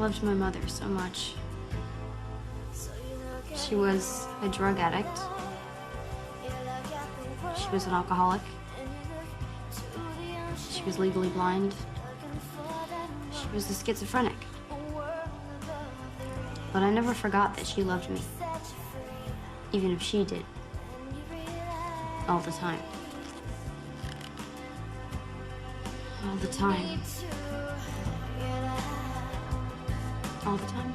loved my mother so much. She was a drug addict. She was an alcoholic. She was legally blind. She was a schizophrenic. But I never forgot that she loved me, even if she did, all the time. All the time. All the time.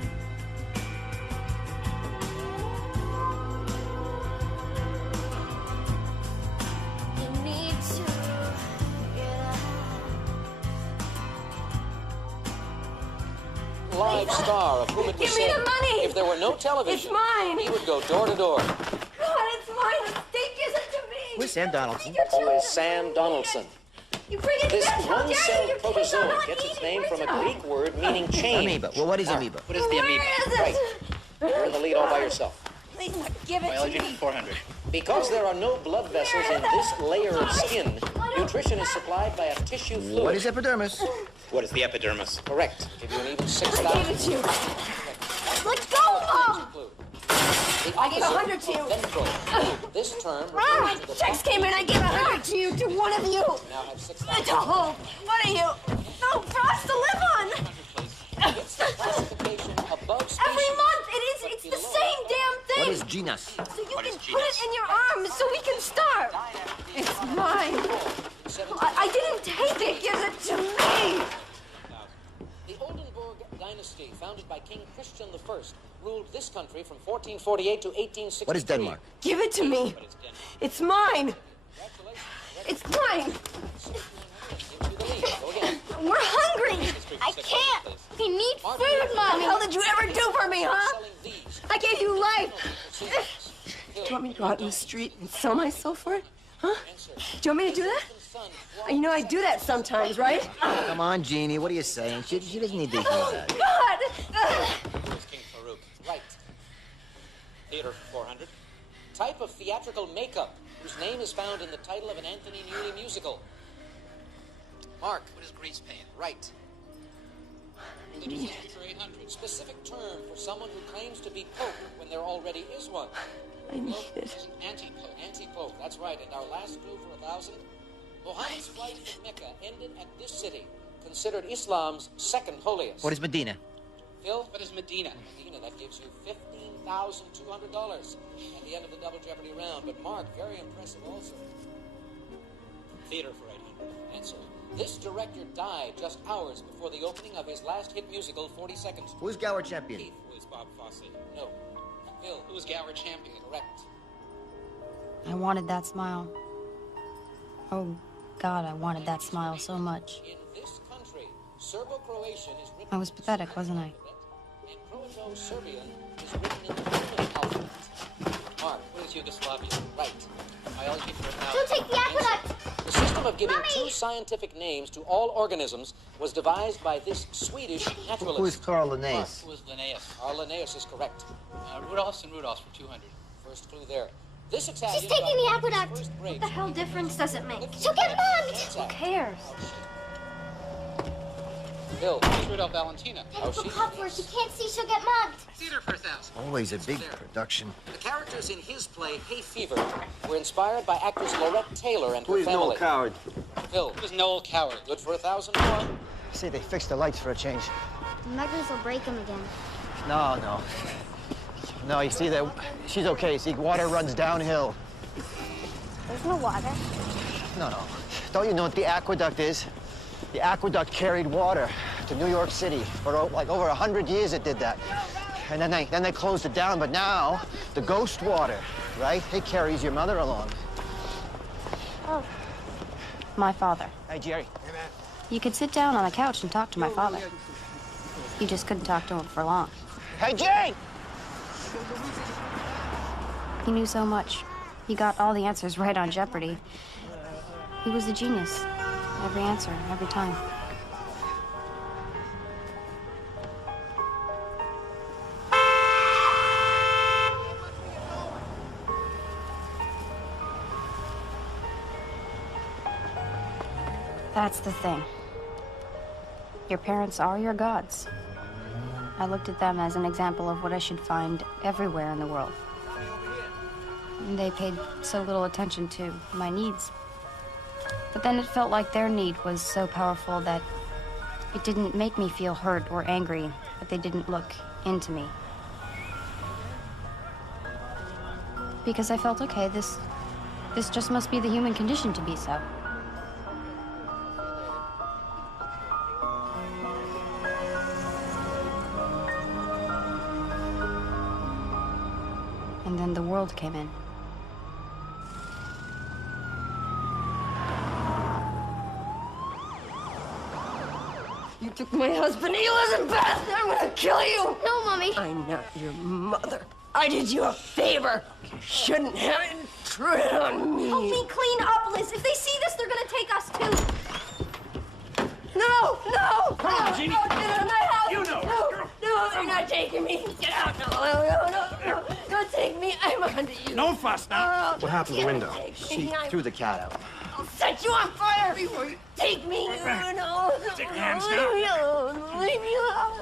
Live star of whom it was Give me said, the money! if there were no television, It's mine! he would go door to door. God, it's mine! The state gives it to me! Who's Sam Donaldson? Who is Sam Donaldson? You bring it This back! How dare one-cell you! You protozoan cannot gets its eat name it. from a Where's Greek word meaning change. Amoeba. Well, what is Mark, amoeba? What is the amoeba? Where is it? Right. You're in the lead all by yourself. Please, give it Biology to me. 400. Because there are no blood vessels in this layer of skin, nutrition is supplied by a tissue fluid. What is epidermis? What is the epidermis? Correct. Give you an even I 6,000. gave it to you. Let go, Mom! The I gave opposite 100 to you. of ventral. This term Ah, refers to the checks came in. I gave 100 to you, to one of you. now have 6,000. To Hope. What are you? No, for us to live on. It's the classification above species. Every month, it's the same damn thing. What is genus? So you What can is put it genus? in your arms so we can starve. It's mine. I didn't take it. Give it to me. The Oldenburg dynasty, founded by King Christian I, ruled this country from 1448 to 1863. What is Denmark? Give it to me. It's mine. It's mine. Into the lead. Go again. We're hungry. I can't. We need food, Mom. What the hell did you ever do for me, huh? Selling these. I gave you life. Phil, Do you want me to go out in the street and sell myself for it? Huh? Do you want me to do that? You know I do that sometimes, right? Come on, Jeannie. What are you saying? She doesn't need to hear Oh, that. God! Here's King Farouk. Right. Theater 400. Type of theatrical makeup whose name is found in the title of an Anthony Newley musical. Mark. What is grease paint? Right. Idiot. For 800. Specific term for someone who claims to be Pope when there already is one. I need it. Is an anti-pope. Anti-Pope, that's right. And our last clue for 1,000. Muhammad's flight to Mecca ended at this city, considered Islam's second holiest. What is Medina? Phil? What is Medina? Medina, that gives you $15,200 at the end of the double jeopardy round. But Mark, very impressive also. Theater for 800. Answer. This director died just hours before the opening of his last hit musical, 42nd Street. Who's Gower champion? Keith. Who is Bob Fosse? No. Phil. Who is Gower champion? Correct. I wanted that smile. Oh, God, I wanted that smile so much. In this country, Serbo-Croatian is written... I was pathetic, wasn't I? And Proto-Serbian is written in the Roman alphabet. Mark. What is Yugoslavia? Right. Biology for 1,000. Don't take the aqueduct. The system of giving Mommy! two scientific names to all organisms was devised by this Swedish naturalist. Who is Carl Linnaeus? Who is Linnaeus? Our Linnaeus is correct. Rudolphs and Rudolphs for 200. First clue there. This Italian She's taking the aqueduct. first break. What the hell difference does it make? She'll get mugged. Who cares? Bill. Who's Rudolph Valentina? Oh, Take the she- cup where she can't see she'll get mugged. Theater for 1,000. Always a big production. The characters in his play, Hay Fever, were inspired by actress Lorette Taylor and her Who is family. Noel Coward? Phil. Who is Noel Coward? Good for 1,000 more. Say they fixed the lights for a change. The muggers will break him again. No. No, you see that she's okay. See, water runs downhill. There's no water. No. Don't you know what the aqueduct is? The aqueduct carried water to New York City for like over 100 years. It did that, and then they closed it down. But now the ghost water, right? It carries your mother along. Oh. My father. Hey, Jerry. You could sit down on the couch and talk to my father. You just couldn't talk to him for long. Hey, Jerry. He knew so much. He got all the answers right on Jeopardy. He was a genius. Every answer, every time. That's the thing. Your parents are your gods. I looked at them as an example of what I should find everywhere in the world. And they paid so little attention to my needs. But then it felt like their need was so powerful that it didn't make me feel hurt or angry that they didn't look into me. Because I felt, okay, this just must be the human condition to be so. And then the world came in. You took my husband. He wasn't bad. I'm gonna kill you. No, Mommy. I'm not your mother. I did you a favor. You shouldn't have intruded on me. Help me clean up, Liz. If they see this, they're gonna take us too. No, no. Come on, Jeannie. No, get out of my house. You know, No, girl. no, you're not taking me. Get out. No, no, no, no. Don't take me. I'm onto you. No fuss now. What happened to the window? Take She me. threw the cat out. I'll set you on fire before you take me. No, Take your hands leave down. me alone. Leave me alone.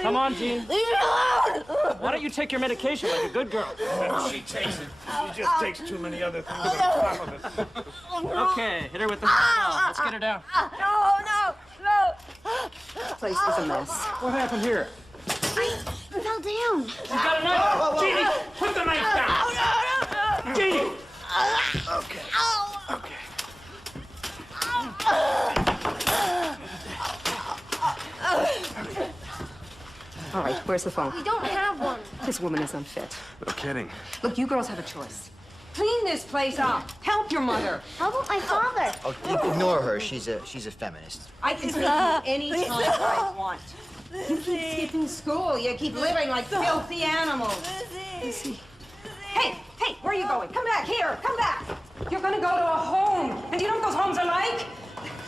Come on, Jean. Leave me alone. Why don't you take your medication like a good girl? She takes it. She just takes too many other things on top of it. Okay, hit her with the ball. Let's get her down. No, no, no. This place is a mess. What happened here? I fell down. You got a knife? Jeannie, put the knife down. No, no, no. Jeannie! Okay. Okay. All right, where's the phone? We don't have one. This woman is unfit. No kidding. Look, you girls have a choice. Clean this place up. Help your mother. How about my father? Oh, ignore her. She's a feminist. I can take you any time I want. You keep skipping school. You keep living like filthy animals. Hey, where are you going? Come back here. Come back. You're gonna go to a home. And do you know what those homes are like?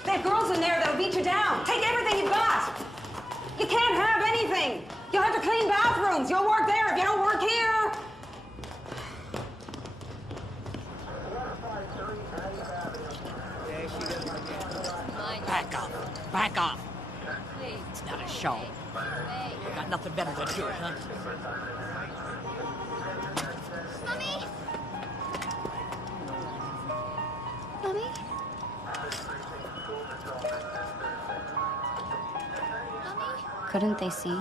They have girls in there that'll beat you down. Take everything you've got. You can't have anything. You'll have to clean bathrooms. You'll work there if you don't work here. Back up. Back up. It's not a show. You got nothing better to do, huh? Mommy? Mommy? Mommy? Couldn't they see?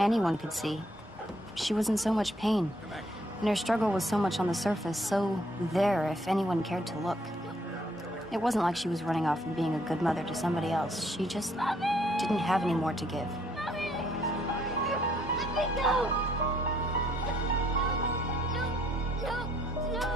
Anyone could see. She was in so much pain. And her struggle was so much on the surface, so there if anyone cared to look. It wasn't like she was running off and being a good mother to somebody else. She just didn't have any more to give. Let me go! No, no, no.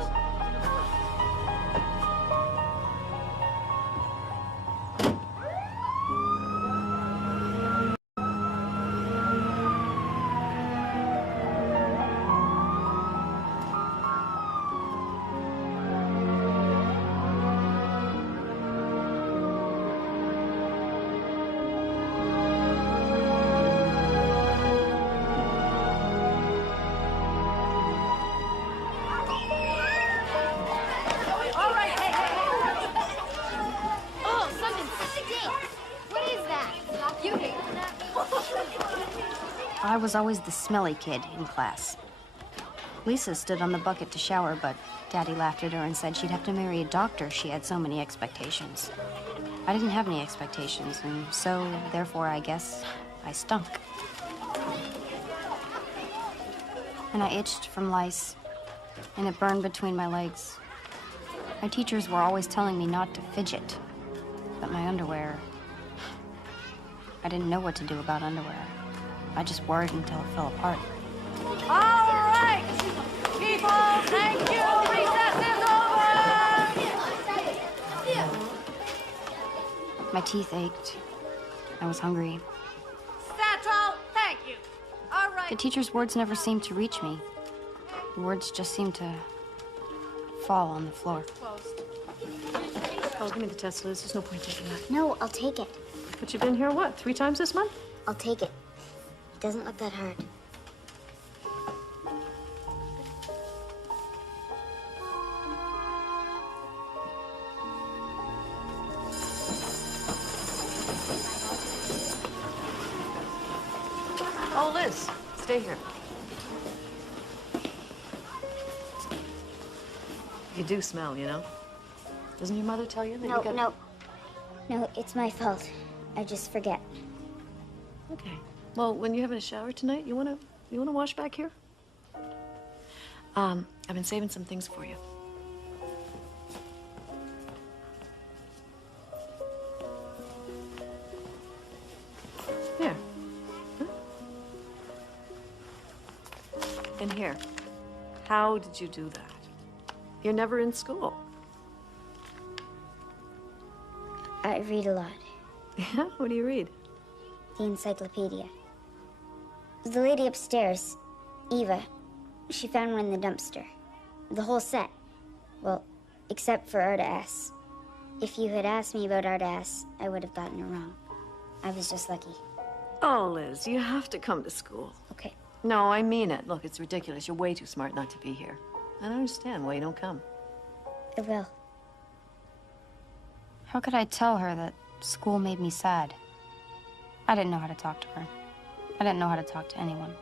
Oh, something stinks. What is that? You hate that. I was always the smelly kid in class. Lisa stood on the bucket to shower, but Daddy laughed at her and said she'd have to marry a doctor. She had so many expectations. I didn't have any expectations, and so, therefore, I guess I stunk. And I itched from lice, and it burned between my legs. My teachers were always telling me not to fidget, but my underwear... I didn't know what to do about underwear. I just worried until it fell apart. All right, people, thank you. Recess is over. My teeth ached. I was hungry. That's all. Thank you. All right. The teacher's words never seemed to reach me. The words just seemed to fall on the floor. Oh, give me the test, Liz. There's no point taking that. No, I'll take it. But you've been here, what, 3 times this month? I'll take it. It doesn't look that hard. No, Liz, stay here. You do smell, you know? Doesn't your mother tell you that you got... No, it's my fault. I just forget. Okay. Well, when you're having a shower tonight, you wanna wash back here? I've been saving some things for you. Here. Huh? And here. How did you do that? You're never in school. I read a lot. Yeah? What do you read? The encyclopedia. The lady upstairs, Eva, she found one in the dumpster. The whole set. Well, except for Arta S. If you had asked me about Arta S, I would have gotten it wrong. I was just lucky. Oh, Liz, you have to come to school. Okay. No, I mean it. Look, it's ridiculous. You're way too smart not to be here. I don't understand why you don't come. I will. How could I tell her that school made me sad? I didn't know how to talk to her. I didn't know how to talk to anyone.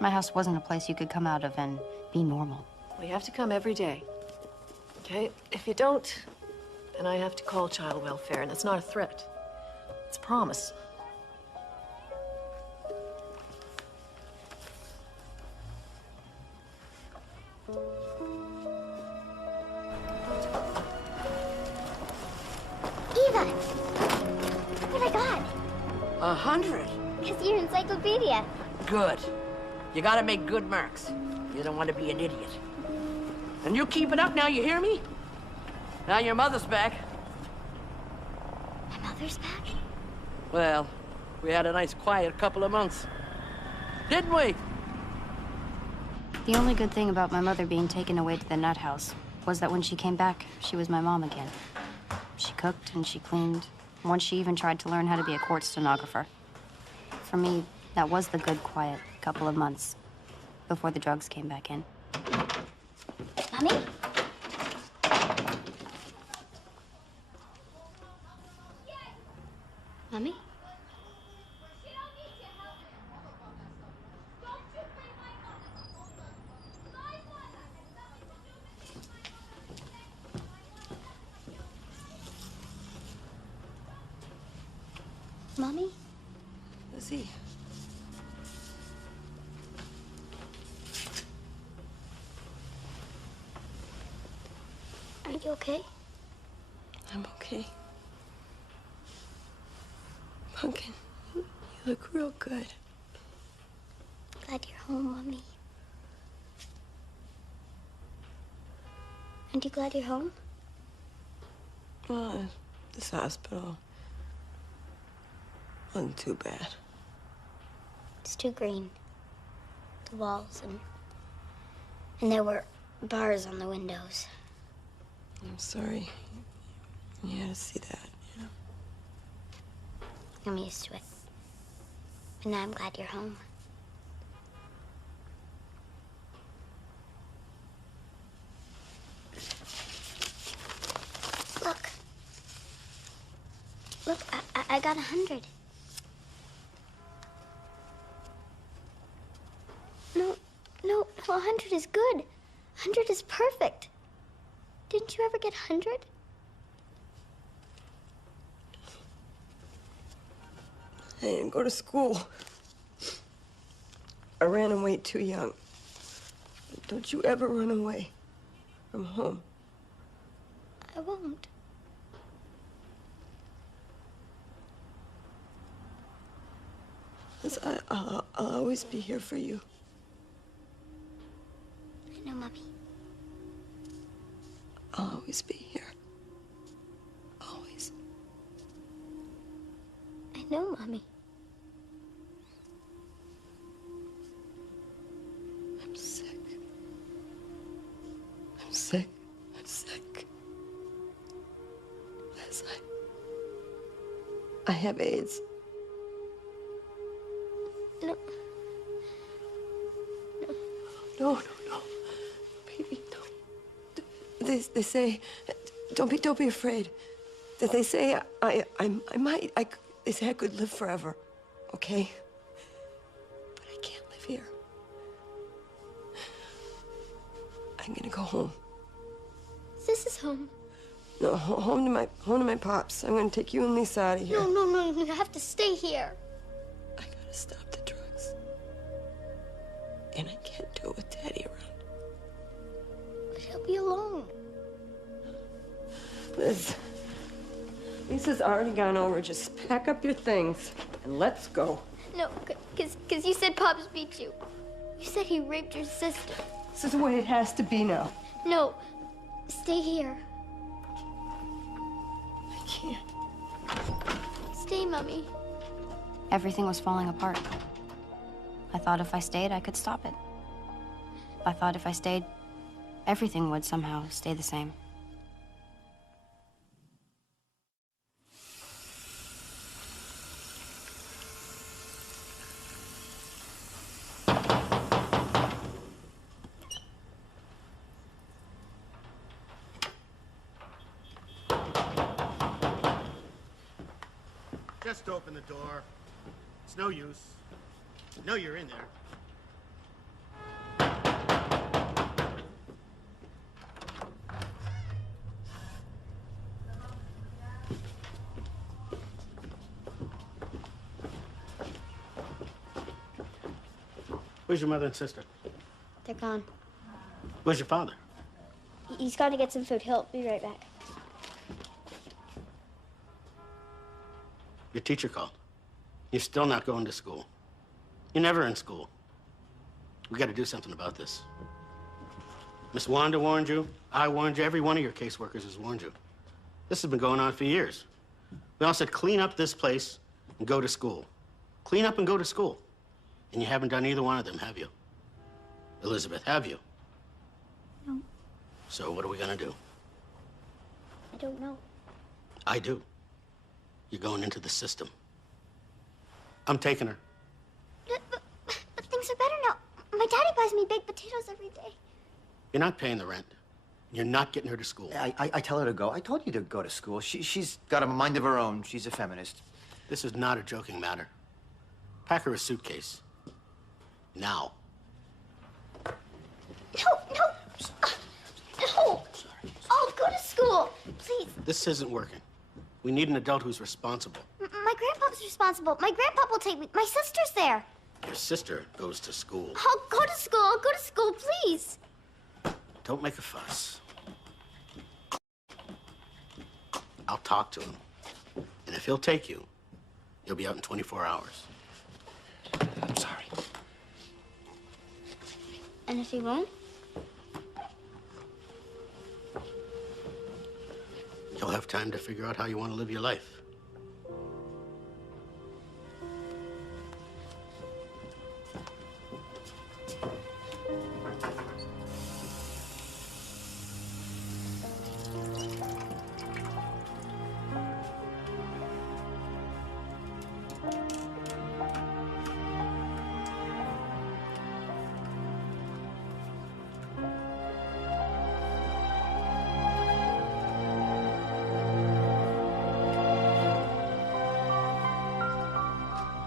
My house wasn't a place you could come out of and be normal. Well, you have to come every day. Okay? If you don't, then I have to call child welfare, and it's not a threat. It's a promise. Eva! What I got? 100. It's your encyclopedia. Good. You gotta make good marks. You don't want to be an idiot. And you keep it up now, you hear me? Now your mother's back. My mother's back? Well, we had a nice quiet couple of months. Didn't we? The only good thing about my mother being taken away to the nut house was that when she came back, she was my mom again. She cooked and she cleaned. Once she even tried to learn how to be a court stenographer. For me, that was the good, quiet couple of months before the drugs came back in. Mommy? Mommy? Mommy? Lizzie. Are you okay? I'm okay. Pumpkin, you look real good. Glad you're home, Mommy. Aren't you glad you're home? Well, this hospital wasn't too bad. It's too green. The walls and there were bars on the windows. I'm sorry. You had to see that, you know. I'm used to it. But now I'm glad you're home. Look. Look, I got 100. No, 100 is good. 100 is perfect. Didn't you ever get 100? I didn't go to school. I ran away too young. Don't you ever run away from home. I won't. I'll always be here for you. I know, Mommy. I'll always be here. Always. I know, Mommy. I'm sick. I'm sick. I'm sick. Liz, I have AIDS. No. No. Baby, no. They say, don't be afraid. That they say they say I could live forever, okay? I'm gonna go home. This is home. No, home to my pops. I'm gonna take you and Lisa out of here. No, you have to stay here. I gotta stop the drugs. And I can't do it with Daddy around. But he'll be alone. Liz, Lisa's already gone over. Just pack up your things and let's go. No, because you said Pops beat you. You said he raped your sister. This is the way it has to be now. No, stay here. I can't. Stay, Mommy. Everything was falling apart. I thought if I stayed, I could stop it. I thought if I stayed, everything would somehow stay the same. Just open the door. It's no use. I know you're in there. Where's your mother and sister? They're gone. Where's your father? He's got to get some food. He'll be right back. Your teacher called. You're still not going to school. You're never in school. We got to do something about this. Miss Wanda warned you. I warned you. Every one of your caseworkers has warned you. This has been going on for years. We all said, clean up this place and go to school. Clean up and go to school. And you haven't done either one of them, have you? Elizabeth, have you? No. So what are we going to do? I don't know. I do. You're going into the system. I'm taking her. But things are better now. My daddy buys me baked potatoes every day. You're not paying the rent. You're not getting her to school. I tell her to go. I told you to go to school. She's got a mind of her own. She's a feminist. This is not a joking matter. Pack her a suitcase. Now. No. I'll go to school, please. This isn't working. We need an adult who's responsible. My grandpa's responsible. My grandpa will take me. My sister's there. Your sister goes to school. I'll go to school. I'll go to school, please. Don't make a fuss. I'll talk to him. And if he'll take you, you'll be out in 24 hours. I'm sorry. And if he won't? You'll have time to figure out how you want to live your life.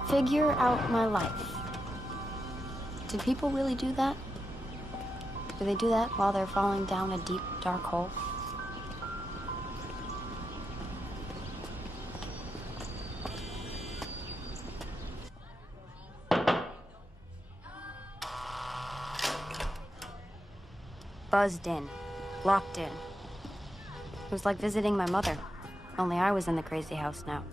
Figure out my life. Did people really do that? Do they do that while they're falling down a deep, dark hole? Buzzed in, locked in. It was like visiting my mother, only I was in the crazy house now.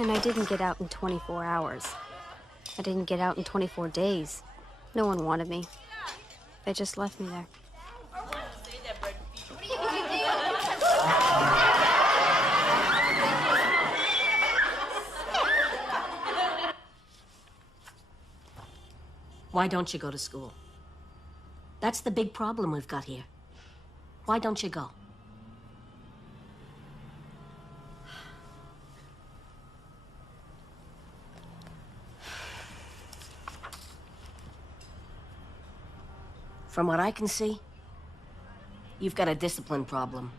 And I didn't get out in 24 hours. I didn't get out in 24 days. No one wanted me. They just left me there. Why don't you go to school? That's the big problem we've got here. Why don't you go? From what I can see, you've got a discipline problem.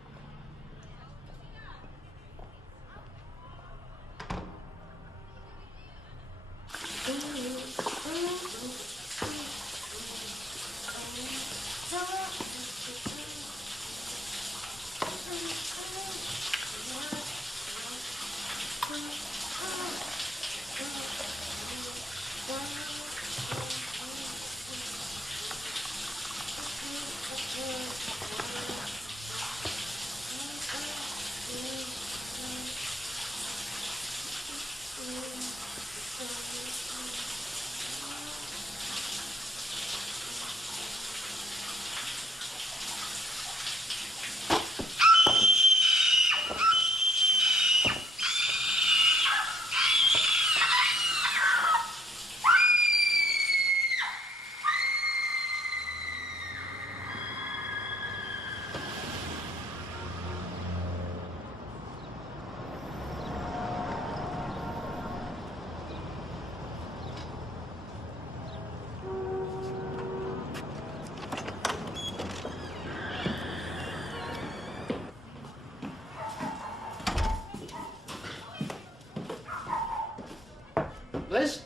Liz?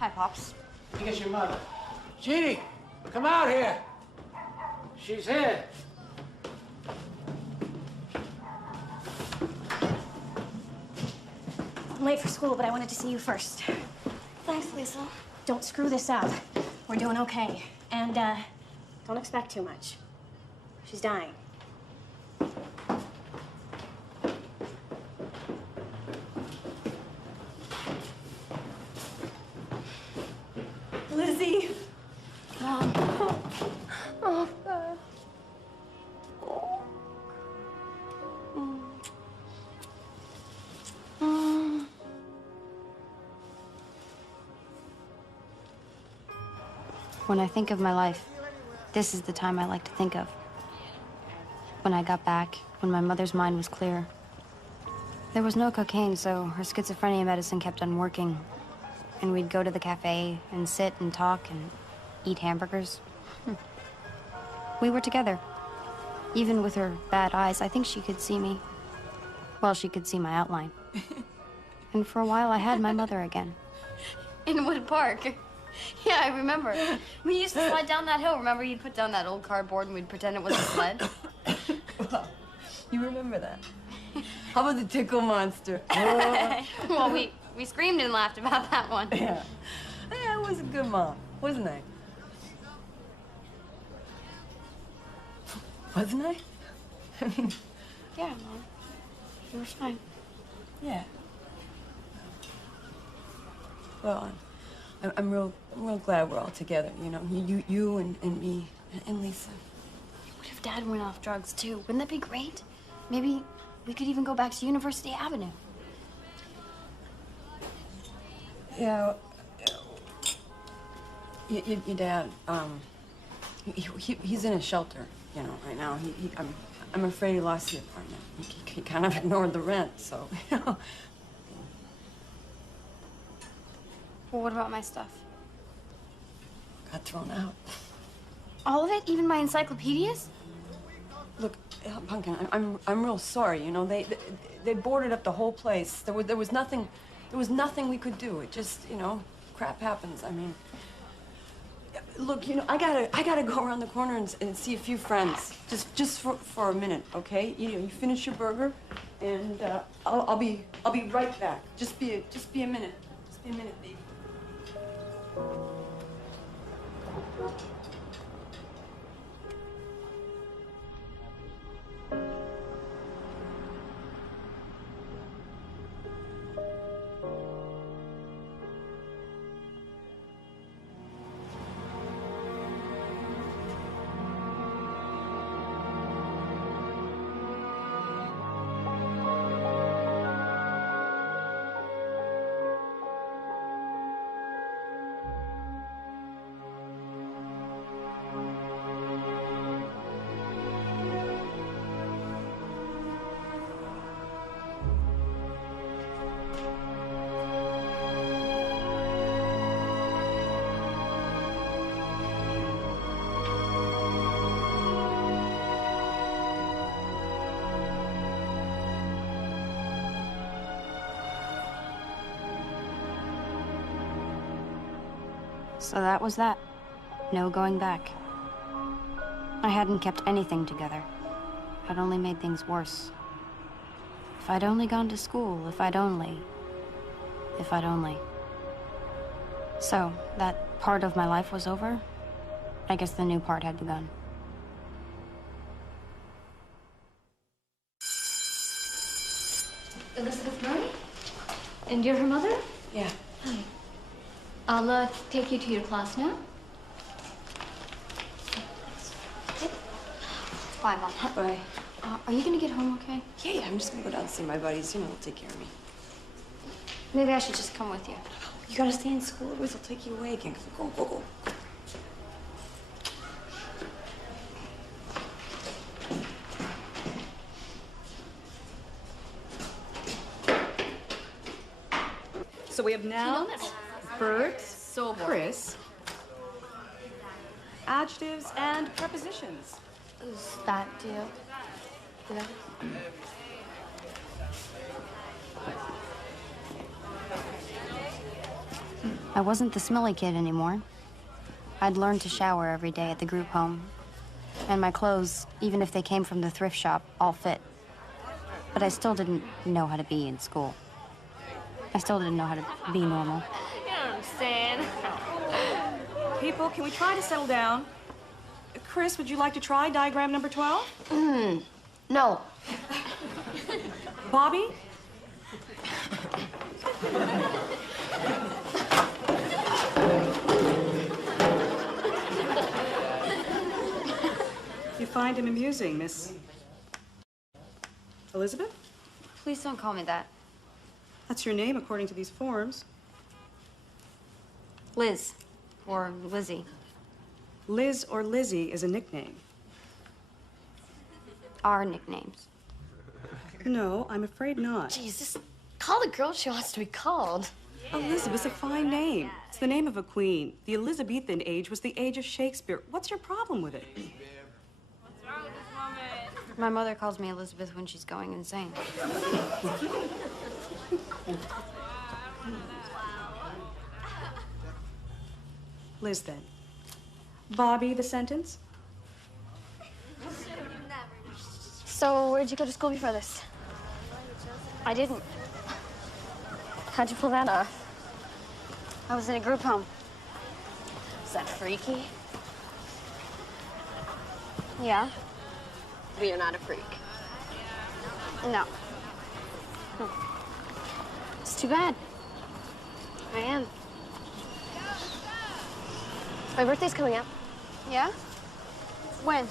Hi, Pops. I think it's your mother. Jeannie, come out here. She's here. I'm late for school, but I wanted to see you first. Thanks, Lisa. Don't screw this up. We're doing okay. And, don't expect too much. She's dying. Lizzie. Mom. Oh, God. When I think of my life, this is the time I like to think of. When I got back, when my mother's mind was clear. There was no cocaine, so her schizophrenia medicine kept on working. And we'd go to the cafe and sit and talk and eat hamburgers. We were together. Even with her bad eyes, I think she could see me. Well, she could see my outline. And for a while, I had my mother again. In Wood Park. Yeah, I remember. We used to slide down that hill. Remember, you'd put down that old cardboard and we'd pretend it was a sled? Wow. You remember that? How about the tickle monster? Well, we screamed and laughed about that one. Yeah. Yeah, I was a good mom, wasn't I? Wasn't I? I mean... Yeah, Mom. You were fine. Yeah. Well, I'm real glad we're all together, you know? You and me and Lisa. What if Dad went off drugs, too? Wouldn't that be great? Maybe we could even go back to University Avenue. Yeah. Your dad, he's in a shelter, you know, right now. I'm afraid he lost the apartment. He kind of ignored the rent, so, you know. Well, what about my stuff? Got thrown out. All of it? Even my encyclopedias? Look, Pumpkin, I'm real sorry, you know. They boarded up the whole place. There was nothing we could do. It just, you know, crap happens. I mean, look, you know, I gotta go around the corner and see a few friends, just for a minute, okay? You finish your burger, and I'll be right back. Just be a minute. Just be a minute, baby. So that was that. No going back. I hadn't kept anything together. I'd only made things worse. If I'd only gone to school, if I'd only. So, that part of my life was over. I guess the new part had begun. Elizabeth Murray? And you're her mother? Yeah. Hi. I'll take you to your class now. Bye, Mom. Bye. Are you gonna get home okay? Yeah, I'm just gonna go down and see my buddies. You know, they'll take care of me. Maybe I should just come with you. You gotta stay in school, otherwise they'll take you away again. Go. So we have now Bert, Chris, adjectives and prepositions. Is that deal? Yeah. I wasn't the smelly kid anymore. I'd learned to shower every day at the group home. And my clothes, even if they came from the thrift shop, all fit. But I still didn't know how to be in school. I still didn't know how to be normal. You know what I'm saying? People, can we try to settle down? Chris, would you like to try diagram number 12? No. Bobby? You find him amusing, Miss Elizabeth? Please don't call me that. That's your name according to these forms. Liz. Or Lizzie. Liz or Lizzie is a nickname. Our nicknames. No, I'm afraid not. Jesus, call the girl she wants to be called. Elizabeth's a fine name. It's the name of a queen. The Elizabethan age was the age of Shakespeare. What's your problem with it? My mother calls me Elizabeth when she's going insane. Liz, then. Bobby, the sentence? So, where'd you go to school before this? I didn't. How'd you pull that off? I was in a group home. Is that freaky? Yeah. But you're not a freak. No. It's too bad. I am. My birthday's coming up. Yeah? When?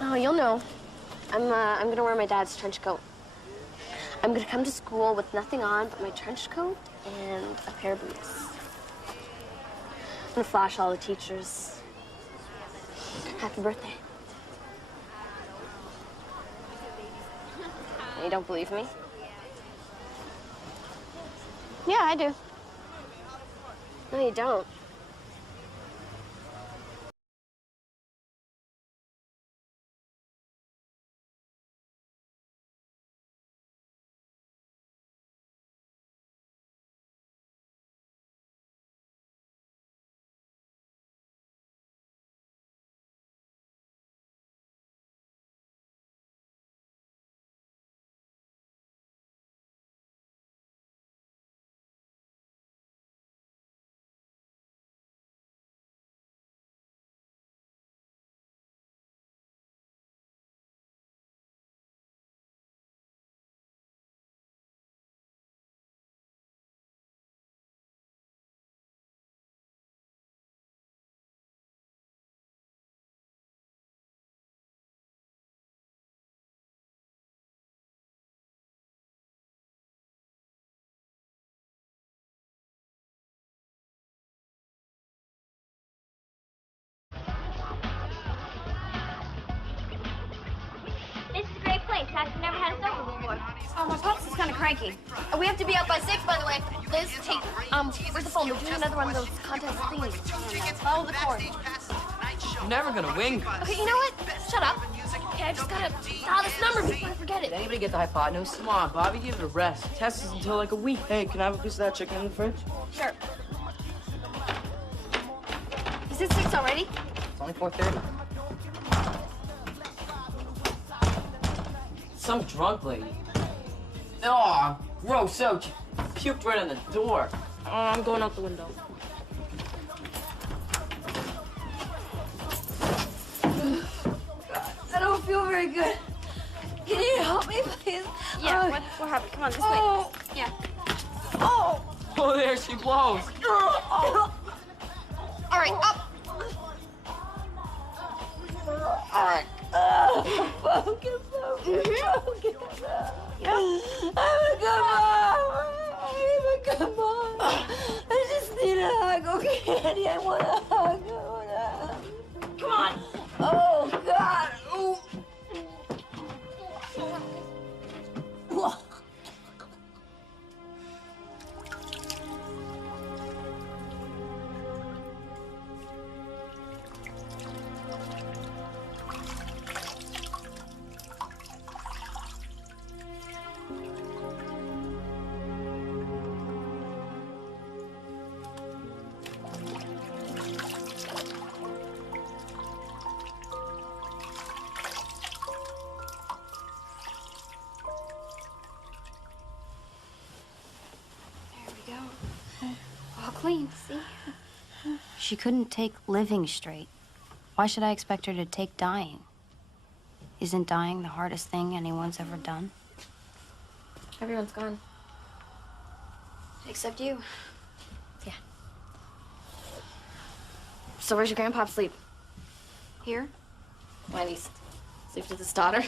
Oh, you'll know. I'm gonna wear my dad's trench coat. I'm gonna come to school with nothing on but my trench coat and a pair of boots. I'm gonna flash all the teachers. Happy birthday. You don't believe me? Yeah, I do. No, you don't. This is a great place. I've never had a sofa before. Oh, my pops is kind of cranky. We have to be out by 6, by the way. Liz, take, where's the phone? We're doing another one of those contest things. Follow the cord. You're never gonna win. Okay, you know what? Shut up. Okay, I just gotta dial this number before I forget it. Did anybody get the hypotenuse? Come on, Bobby, give it a rest. Test is until like a week. Hey, can I have a piece of that chicken in the fridge? Sure. it 6 already? It's only 4:30. Some drunk lady. Oh, gross. So puked right on the door. Oh, I'm going out the window. I don't feel very good. Can you help me, please? Yeah, what happened? Come on, this way. Yeah. Oh! Oh, there she blows. Oh! All right, up. All right. Focus, focus, focus. I'm a good mom. I'm a good mom. I just need a hug, okay, Andy? I want a hug. I want a hug. Come on. Oh, God. Ooh. All clean, see? She couldn't take living straight. Why should I expect her to take dying? Isn't dying the hardest thing anyone's ever done? Everyone's gone. Except you. Yeah. So where's your grandpa sleep? Here? Why at least sleep with his daughter?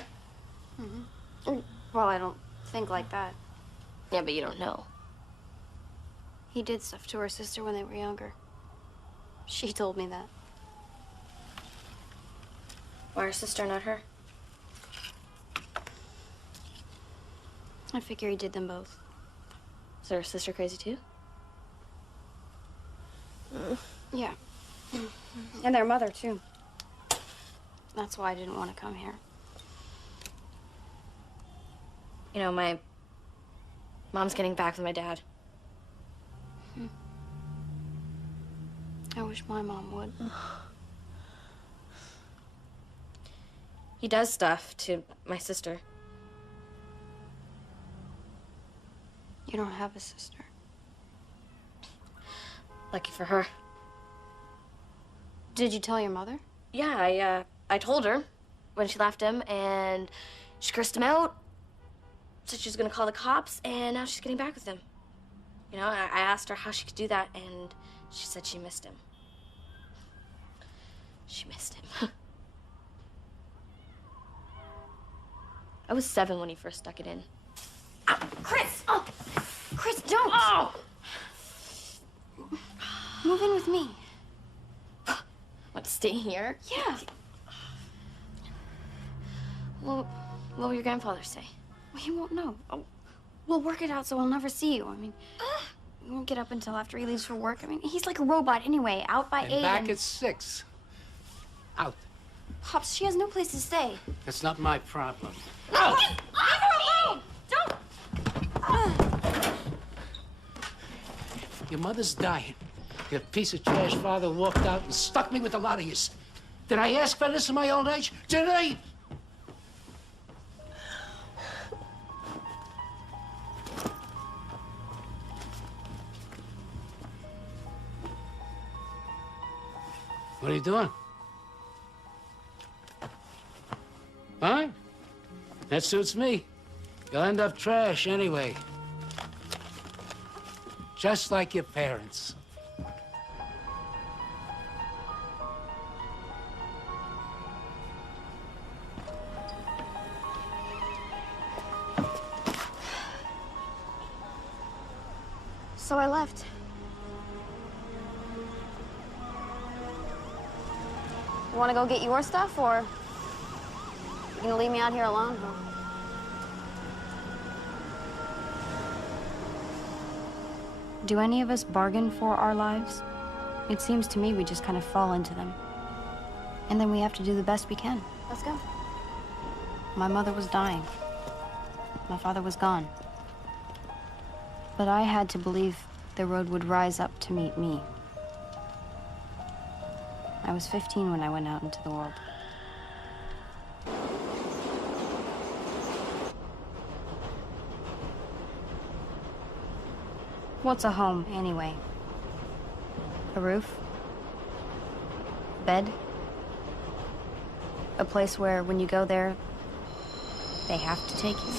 Mm-hmm. Well, I don't think like that. Yeah, but you don't know. He did stuff to her sister when they were younger. She told me that. Why her sister, not her? I figure he did them both. Is her sister crazy too? Yeah. And their mother, too. That's why I didn't want to come here. You know, my mom's getting back with my dad. I wish my mom would. He does stuff to my sister. You don't have a sister. Lucky for her. Did you tell your mother? Yeah, I told her when she left him, and she cursed him out, said she was gonna call the cops, and now she's getting back with him. You know, I asked her how she could do that, and she said she missed him. She missed him. I was 7 when he first stuck it in. Ow, Chris! Oh, Chris, don't! Oh! Move in with me. Want to stay here? Yeah. Well, what will your grandfather say? Well, he won't know. Oh, we'll work it out so he'll never see you. I mean, we won't get up until after he leaves for work. I mean, he's like a robot anyway, out by 8. And back at 6. Out. Pops, she has no place to stay. That's not my problem. No! Leave her alone! Don't! Your mother's dying. Your piece of trash father walked out and stuck me with a lot of yous. Did I ask for this in my old age? Did I? What are you doing? Fine. That suits me. You'll end up trash anyway. Just like your parents. So I left. You want to go get your stuff, or you gonna leave me out here alone? Huh? Do any of us bargain for our lives? It seems to me we just kind of fall into them. And then we have to do the best we can. Let's go. My mother was dying. My father was gone. But I had to believe the road would rise up to meet me. I was 15 when I went out into the world. What's a home, anyway? A roof? Bed? A place where, when you go there, they have to take you?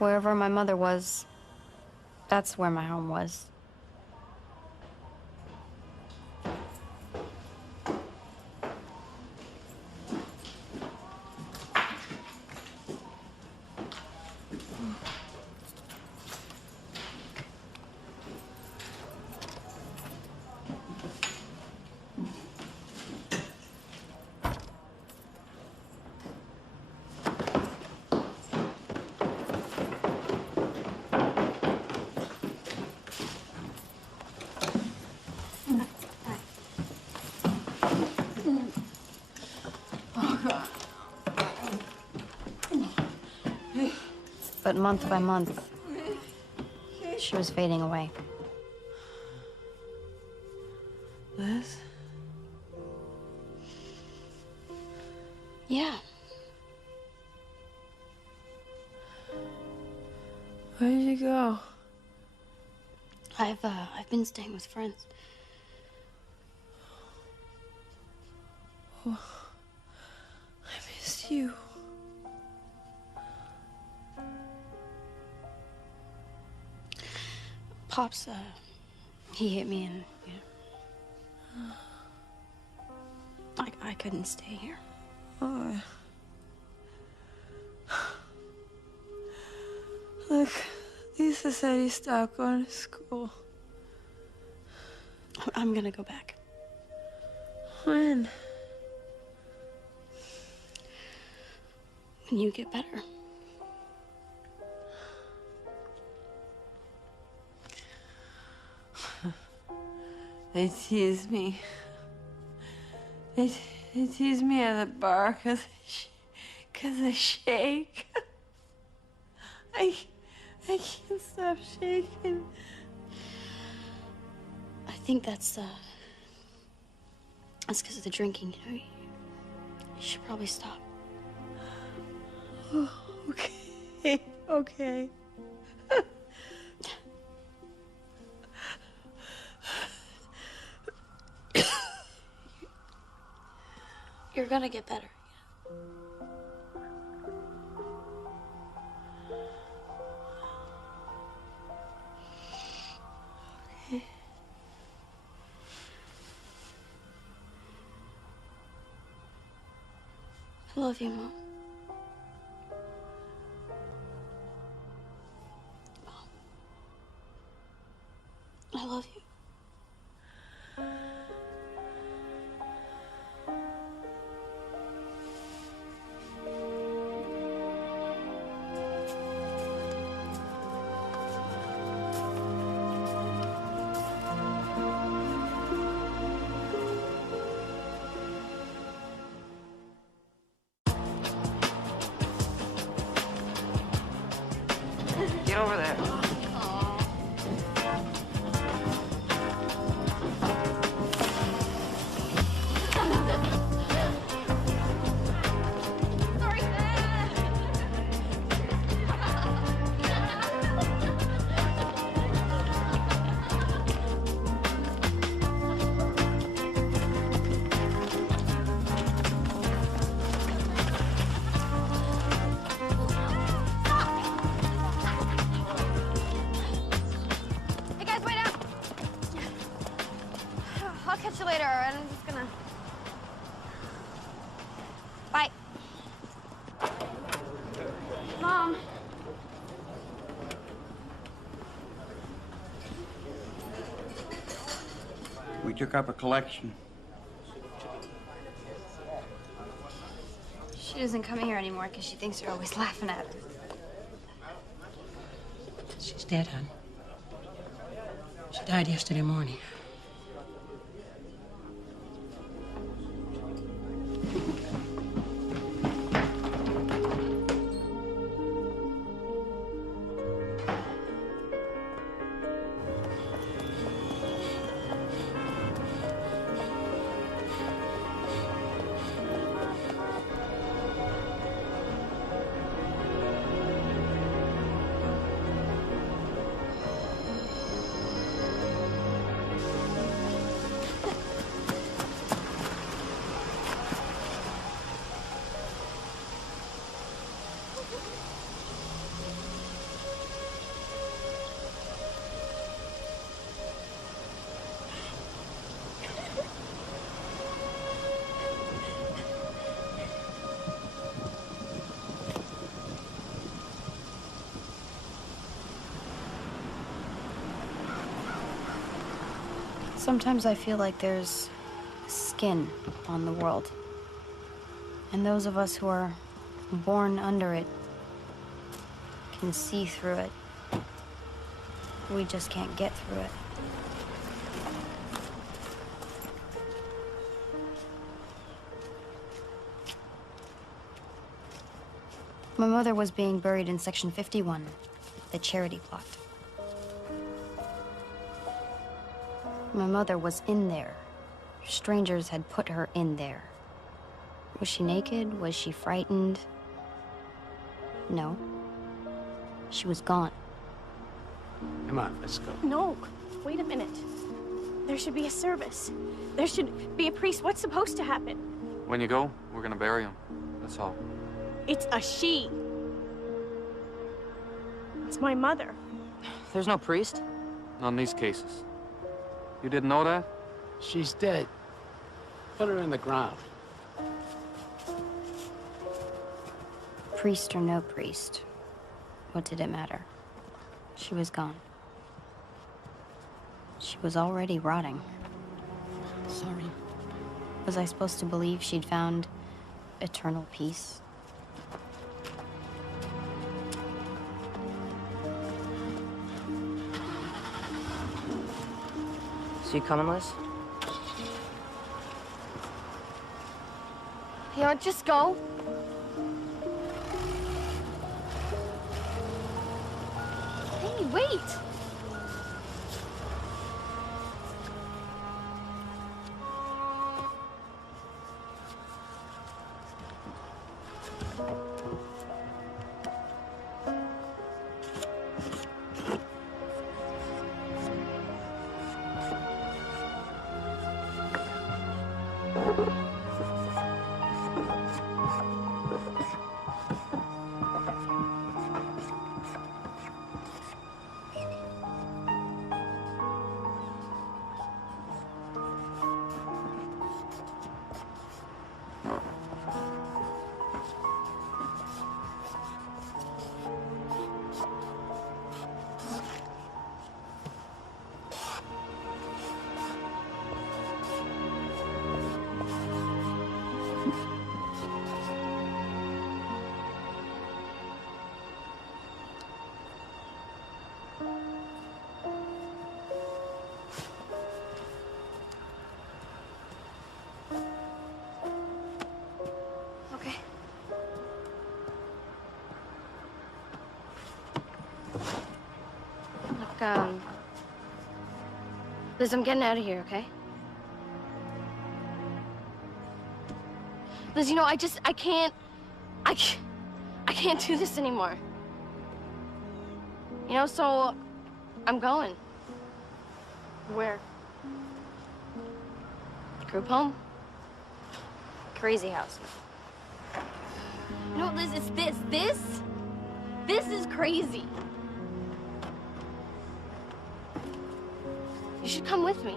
Wherever my mother was, that's where my home was. But month by month, she was fading away. Liz? Yeah. Where did you go? I've been staying with friends. Oh, I missed you. Pops, he hit me and, I couldn't stay here. Oh. Look, Lisa said he stopped going to school. I'm gonna go back. When? When you get better. They tease me. They tease me at the bar because I shake. I can't stop shaking. I think that's because of the drinking, You should probably stop. Oh, okay, okay. You're gonna get better. I love you, Mom. I love you. Get over there. Hey guys, wait up! I'll catch you later, and I'm just gonna... Bye. Mom. We took up a collection. She doesn't come here anymore because she thinks you're always laughing at her. She's dead, hon. She died yesterday morning. Sometimes I feel like there's skin on the world. And those of us who are born under it can see through it. We just can't get through it. My mother was being buried in Section 51, the charity plot. My mother was in there. Strangers had put her in there. Was she naked? Was she frightened? No. She was gone. Come on, let's go. No, wait a minute. There should be a service. There should be a priest. What's supposed to happen? When you go, we're gonna bury him. That's all. It's a she. It's my mother. There's no priest? Not in these cases. You didn't know that? She's dead. Put her in the ground. Priest or no priest, what did it matter? She was gone. She was already rotting. Sorry. Was I supposed to believe she'd found eternal peace? So you coming, Liz? Yeah, just go. Hey, wait! Liz, I'm getting out of here, okay? Liz, you know, I can't do this anymore. You know, so I'm going. Where? Group home? Crazy house. You know what, Liz, it's this is crazy. You should come with me.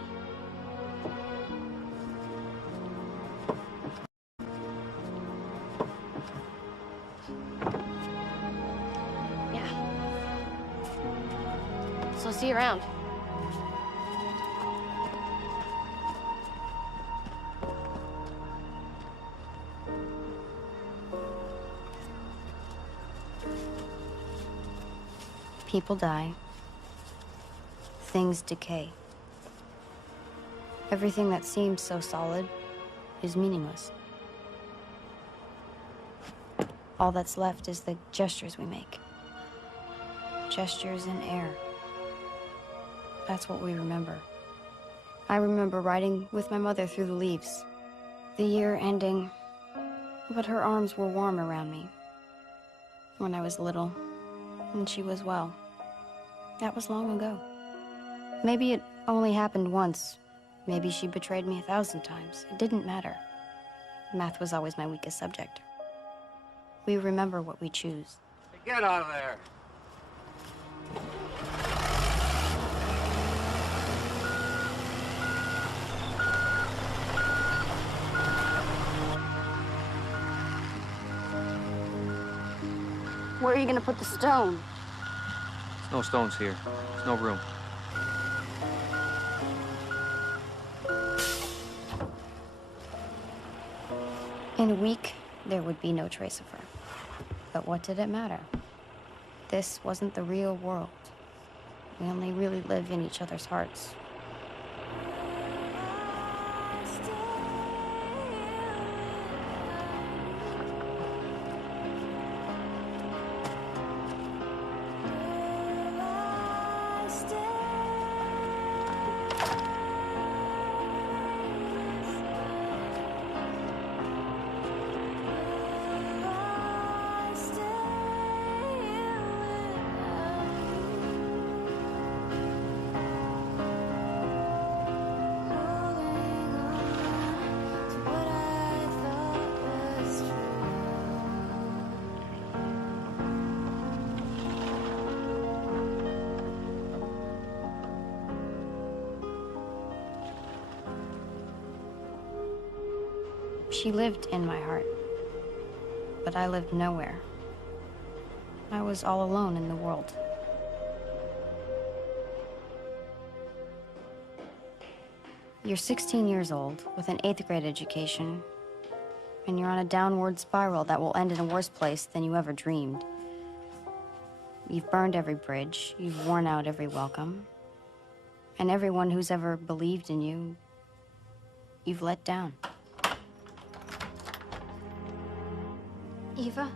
Yeah. So see you around. People die. Things decay. Everything that seems so solid is meaningless. All that's left is the gestures we make. Gestures in air. That's what we remember. I remember riding with my mother through the leaves. The year ending, but her arms were warm around me. When I was little, and she was well. That was long ago. Maybe it only happened once. Maybe she betrayed me 1,000 times. It didn't matter. Math was always my weakest subject. We remember what we choose. Get out of there. Where are you gonna put the stone? There's no stones here. There's no room. In a week, there would be no trace of her. But what did it matter? This wasn't the real world. We only really live in each other's hearts. She lived in my heart, but I lived nowhere. I was all alone in the world. You're 16 years old with an 8th grade education, and you're on a downward spiral that will end in a worse place than you ever dreamed. You've burned every bridge, you've worn out every welcome, and everyone who's ever believed in you, you've let down. Eva?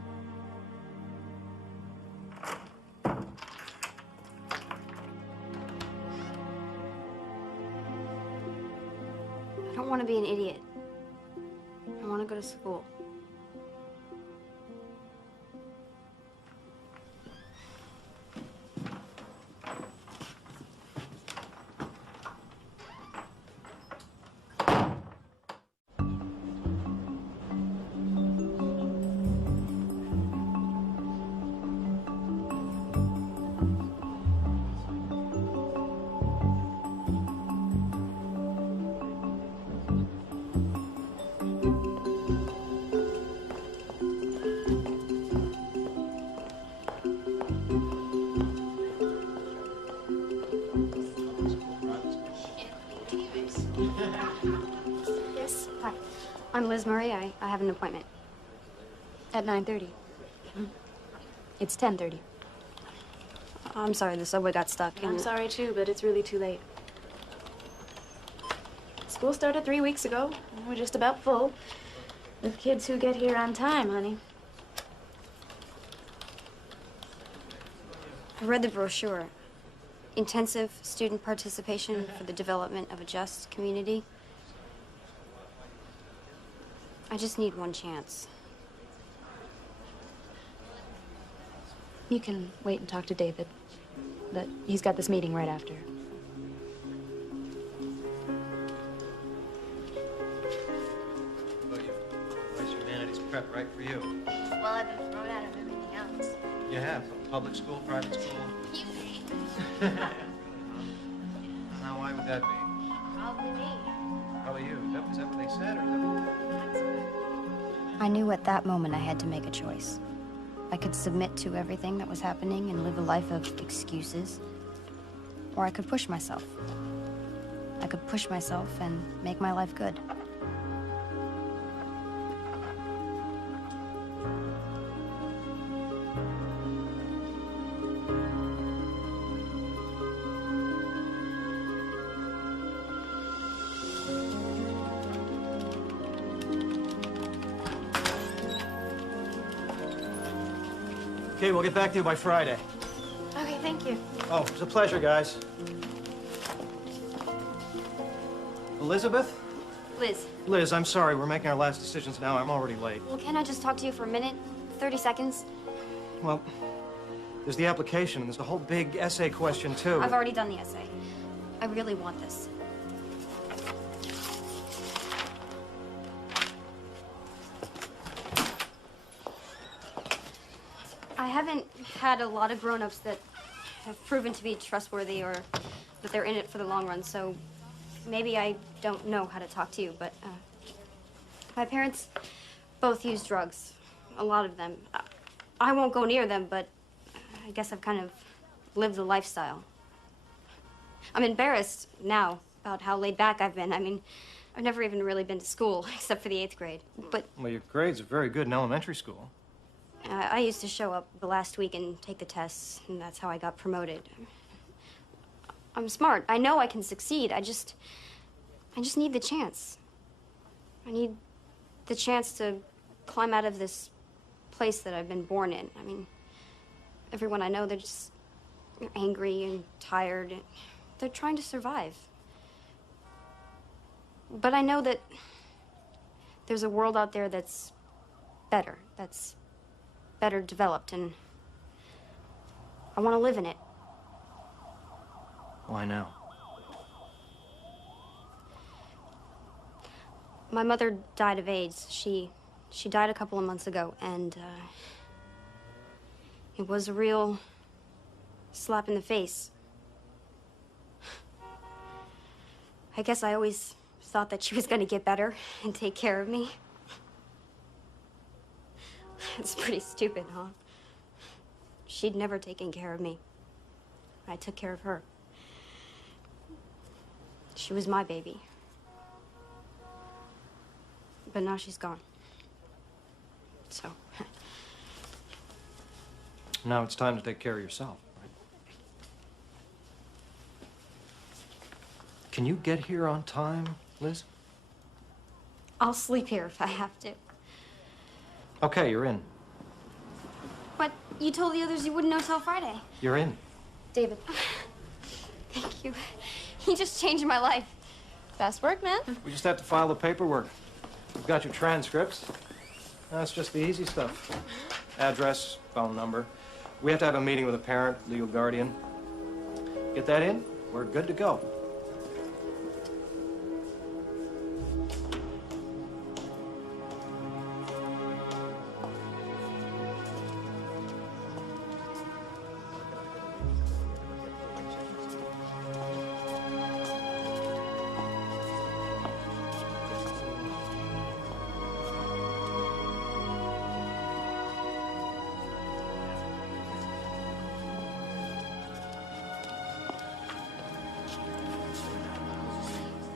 I don't want to be an idiot. I want to go to school. Yes. Hi. I'm Liz Murray. I have an appointment. At 9:30. It's 10:30. I'm sorry, the subway got stuck. I'm sorry too, but it's really too late. School started 3 weeks ago. We're just about full with kids who get here on time, honey. I read the brochure. intensive student participation for the development of a just community. I just need one chance. You can wait and talk to David. He's got this meeting right after. Where's humanities prep right for you? Well, I've been thrown out of everything else. You have? Public school, private school? You pay. Now, why would that be? Probably me. Probably you. Is that what they said, or is that... I knew at that moment I had to make a choice. I could submit to everything that was happening and live a life of excuses, or I could push myself. I could push myself and make my life good. Okay, we'll get back to you by Friday. Okay, thank you. Oh, it was a pleasure, guys. Elizabeth? Liz, Liz, I'm sorry. We're making our last decisions now. I'm already late. well, can I just talk to you for a minute? 30 seconds? Well, there's the application, and there's the whole big essay question, too. I've already done the essay. I really want this. I haven't had a lot of grown-ups that have proven to be trustworthy or that they're in it for the long run, so maybe I don't know how to talk to you, but my parents both use drugs, a lot of them. I won't go near them, but I guess I've kind of lived the lifestyle. I'm embarrassed now about how laid back I've been. I mean, I've never even really been to school, except for the 8th grade, but Well, your grades are very good in elementary school. I used to show up the last week and take the tests, and that's how I got promoted. I'm smart. I know I can succeed. I just need the chance. I need the chance to climb out of this place that I've been born in. I mean, everyone I know, they're just angry and tired. And they're trying to survive. But I know that there's a world out there that's better, that's better developed, and I want to live in it. Why now? My mother died of AIDS. She died a couple of months ago, and it was a real slap in the face. I guess I always thought that she was going to get better and take care of me. It's pretty stupid, huh? She'd never taken care of me. I took care of her. She was my baby. But now she's gone. So. Now it's time to take care of yourself, right? Can you get here on time, Liz? I'll sleep here if I have to. Okay, you're in. But you told the others you wouldn't know till Friday. You're in. David. Thank you. You just changed my life. Best work, man. We just have to file the paperwork. We've got your transcripts. That's just the easy stuff. Address, phone number. We have to have a meeting with a parent, legal guardian. Get that in, we're good to go.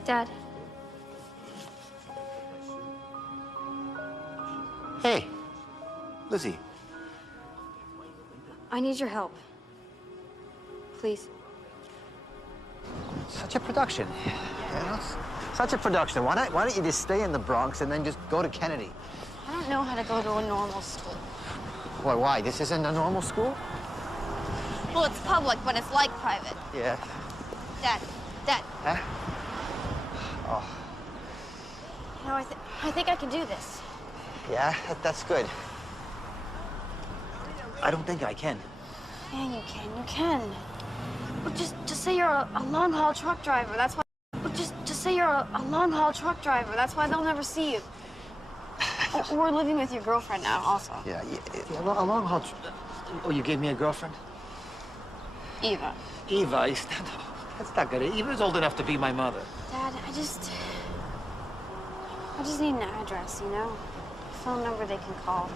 Dad. Hey, Lizzie. I need your help. Please. Such a production. You know? Such a production. Why don't you just stay in the Bronx and then just go to Kennedy? I don't know how to go to a normal school. Why? This isn't a normal school? Well, it's public, but it's like private. Yeah. Dad, Dad. Huh? Oh, You know, I think I can do this. yeah, that's good. I don't think I can. Yeah, you can. You can. Well, just say you're a long-haul truck driver. That's why. Well, just say you're a long-haul truck driver. That's why they'll never see you. We're living with your girlfriend now, also. Yeah, a long haul. Oh, you gave me a girlfriend? Eva. Eva, that's not good. Eva's old enough to be my mother. Dad, I just need an address, you know? A phone number they can call.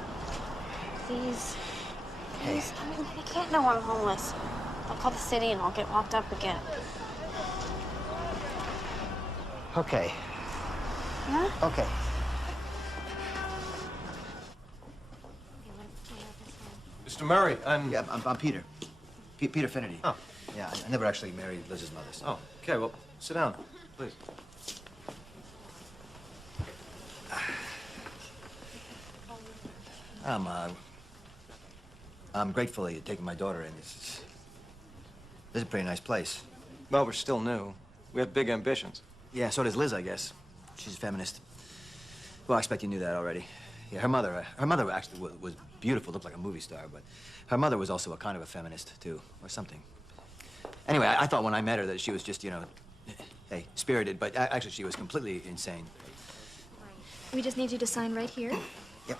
Please. Please. I mean, they can't know I'm homeless. I'll call the city and I'll get locked up again. Okay. Yeah? Okay. Mr. Murray, Yeah, I'm Peter. Peter Finnerty. Oh. Yeah, I never actually married Liz's mother. So. Oh, okay, well, sit down, please. I'm grateful that you're taking my daughter in. This is a pretty nice place. Well, we're still new. We have big ambitions. Yeah, so does Liz, I guess. She's a feminist. Well, I expect you knew that already. Yeah, her mother actually was beautiful, looked like a movie star, but her mother was also a kind of a feminist, too, or something. Anyway, I thought when I met her that she was just, you know, hey, spirited, but actually she was completely insane. We just need you to sign right here. Yep.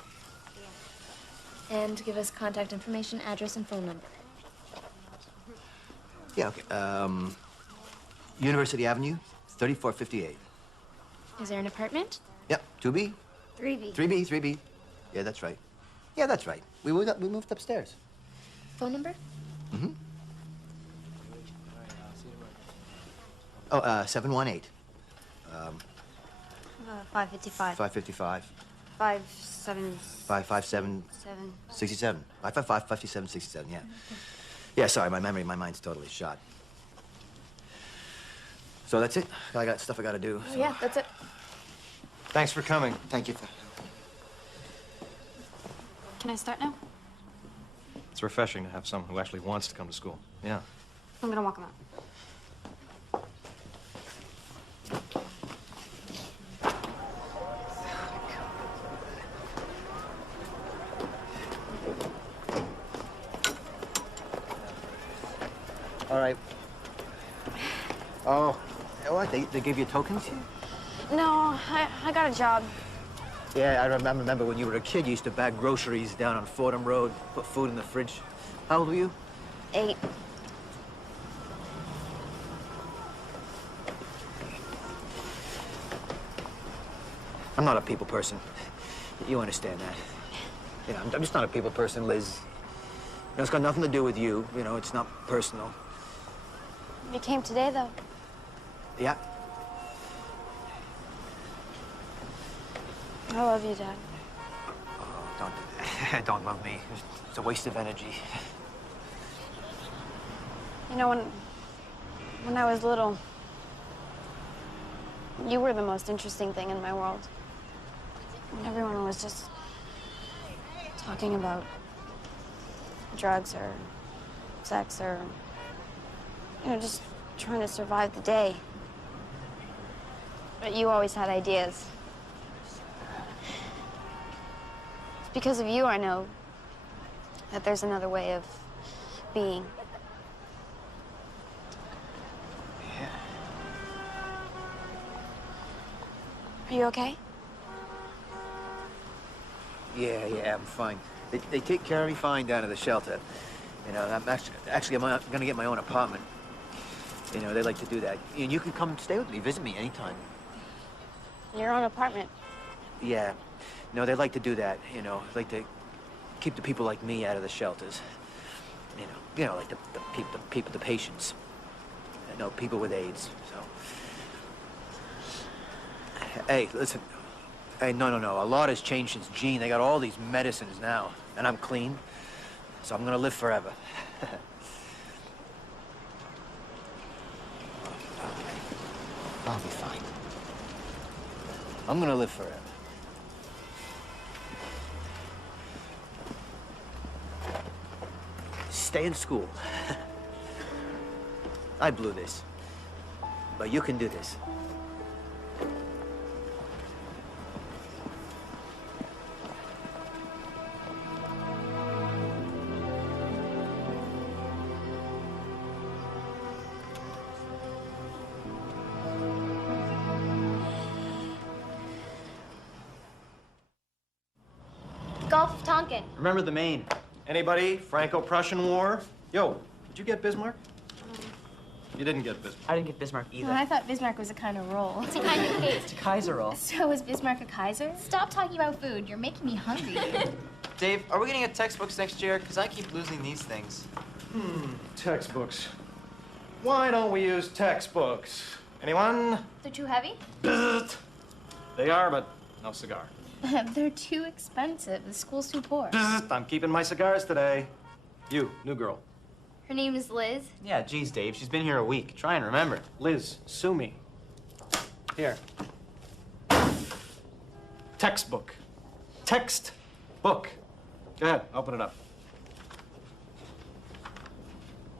And give us contact information, address, and phone number. Yeah, okay. University Avenue, 3458. Is there an apartment? Yep, 2B? 3B. 3B. Yeah, that's right. Yeah, that's right. We moved upstairs. Phone number? Mm-hmm. Oh, 718. 555. 555. 57. 557. 67. 555, 57, 67, yeah. Yeah, sorry, my mind's totally shot. So that's it? I got stuff I gotta do. So. Yeah, that's it. Thanks for coming. Thank you. Can I start now? It's refreshing to have someone who actually wants to come to school. Yeah. I'm gonna walk him out. All right. Oh, what? They gave you tokens here? No, I got a job. Yeah, I remember when you were a kid, you used to bag groceries down on Fordham Road, put food in the fridge. How old were you? 8. I'm not a people person. You understand that. You know, I'm just not a people person, Liz. You know, it's got nothing to do with you. You know, it's not personal. You came today, though. Yeah. I love you, Dad. Oh, don't love me. It's a waste of energy. You know, when I was little, you were the most interesting thing in my world. And everyone was just talking about drugs or sex or, you know, just trying to survive the day. But you always had ideas. It's because of you I know that there's another way of being. Yeah. Are you okay? Yeah, I'm fine. They take care of me fine down at the shelter. You know, I'm gonna get my own apartment. You know, they like to do that. And you can come stay with me, visit me anytime. Your own apartment? Yeah. No, they like to do that, you know. Like to keep the people like me out of the shelters. You know, like the patients. You know, people with AIDS, so. Hey, listen. Hey, no. A lot has changed since Gene. They got all these medicines now, and I'm clean, so I'm gonna live forever. I'll be fine. I'm gonna live forever. Stay in school. I blew this. But you can do this. Gulf of Tonkin. Remember the Maine. Anybody? Franco-Prussian War? Yo, did you get Bismarck? You didn't get Bismarck. I didn't get Bismarck either. I thought Bismarck was a kind of roll. It's a kind of cake. It's a Kaiser roll. So is Bismarck a Kaiser? Stop talking about food. You're making me hungry. Dave, are we gonna get textbooks next year? Because I keep losing these things. Textbooks. Why don't we use textbooks? Anyone? They're too heavy? They are, but no cigar. They're too expensive. The school's too poor. I'm keeping my cigars today. You, new girl. Her name is Liz. Yeah, geez, Dave. She's been here a week. Try and remember. Liz, sue me. Here. Textbook. Text book. Go ahead, open it up.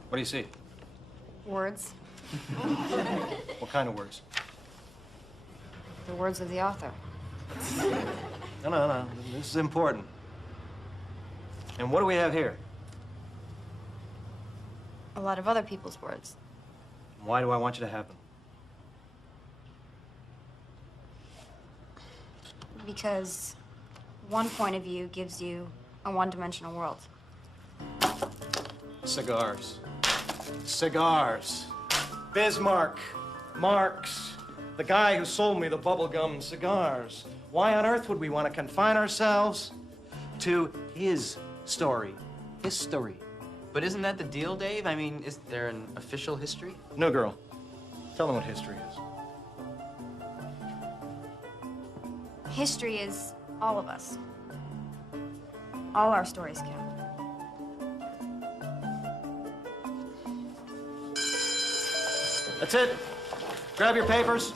What do you see? Words. What kind of words? The words of the author. No. This is important. And what do we have here? A lot of other people's words. Why do I want you to have them? Because one point of view gives you a one-dimensional world. Cigars. Cigars. Bismarck. Marx. The guy who sold me the bubblegum cigars. Why on earth would we want to confine ourselves to his story? History. But isn't that the deal, Dave? I mean, is there an official history? No, girl. Tell them what history is. History is all of us. All our stories count. That's it. Grab your papers.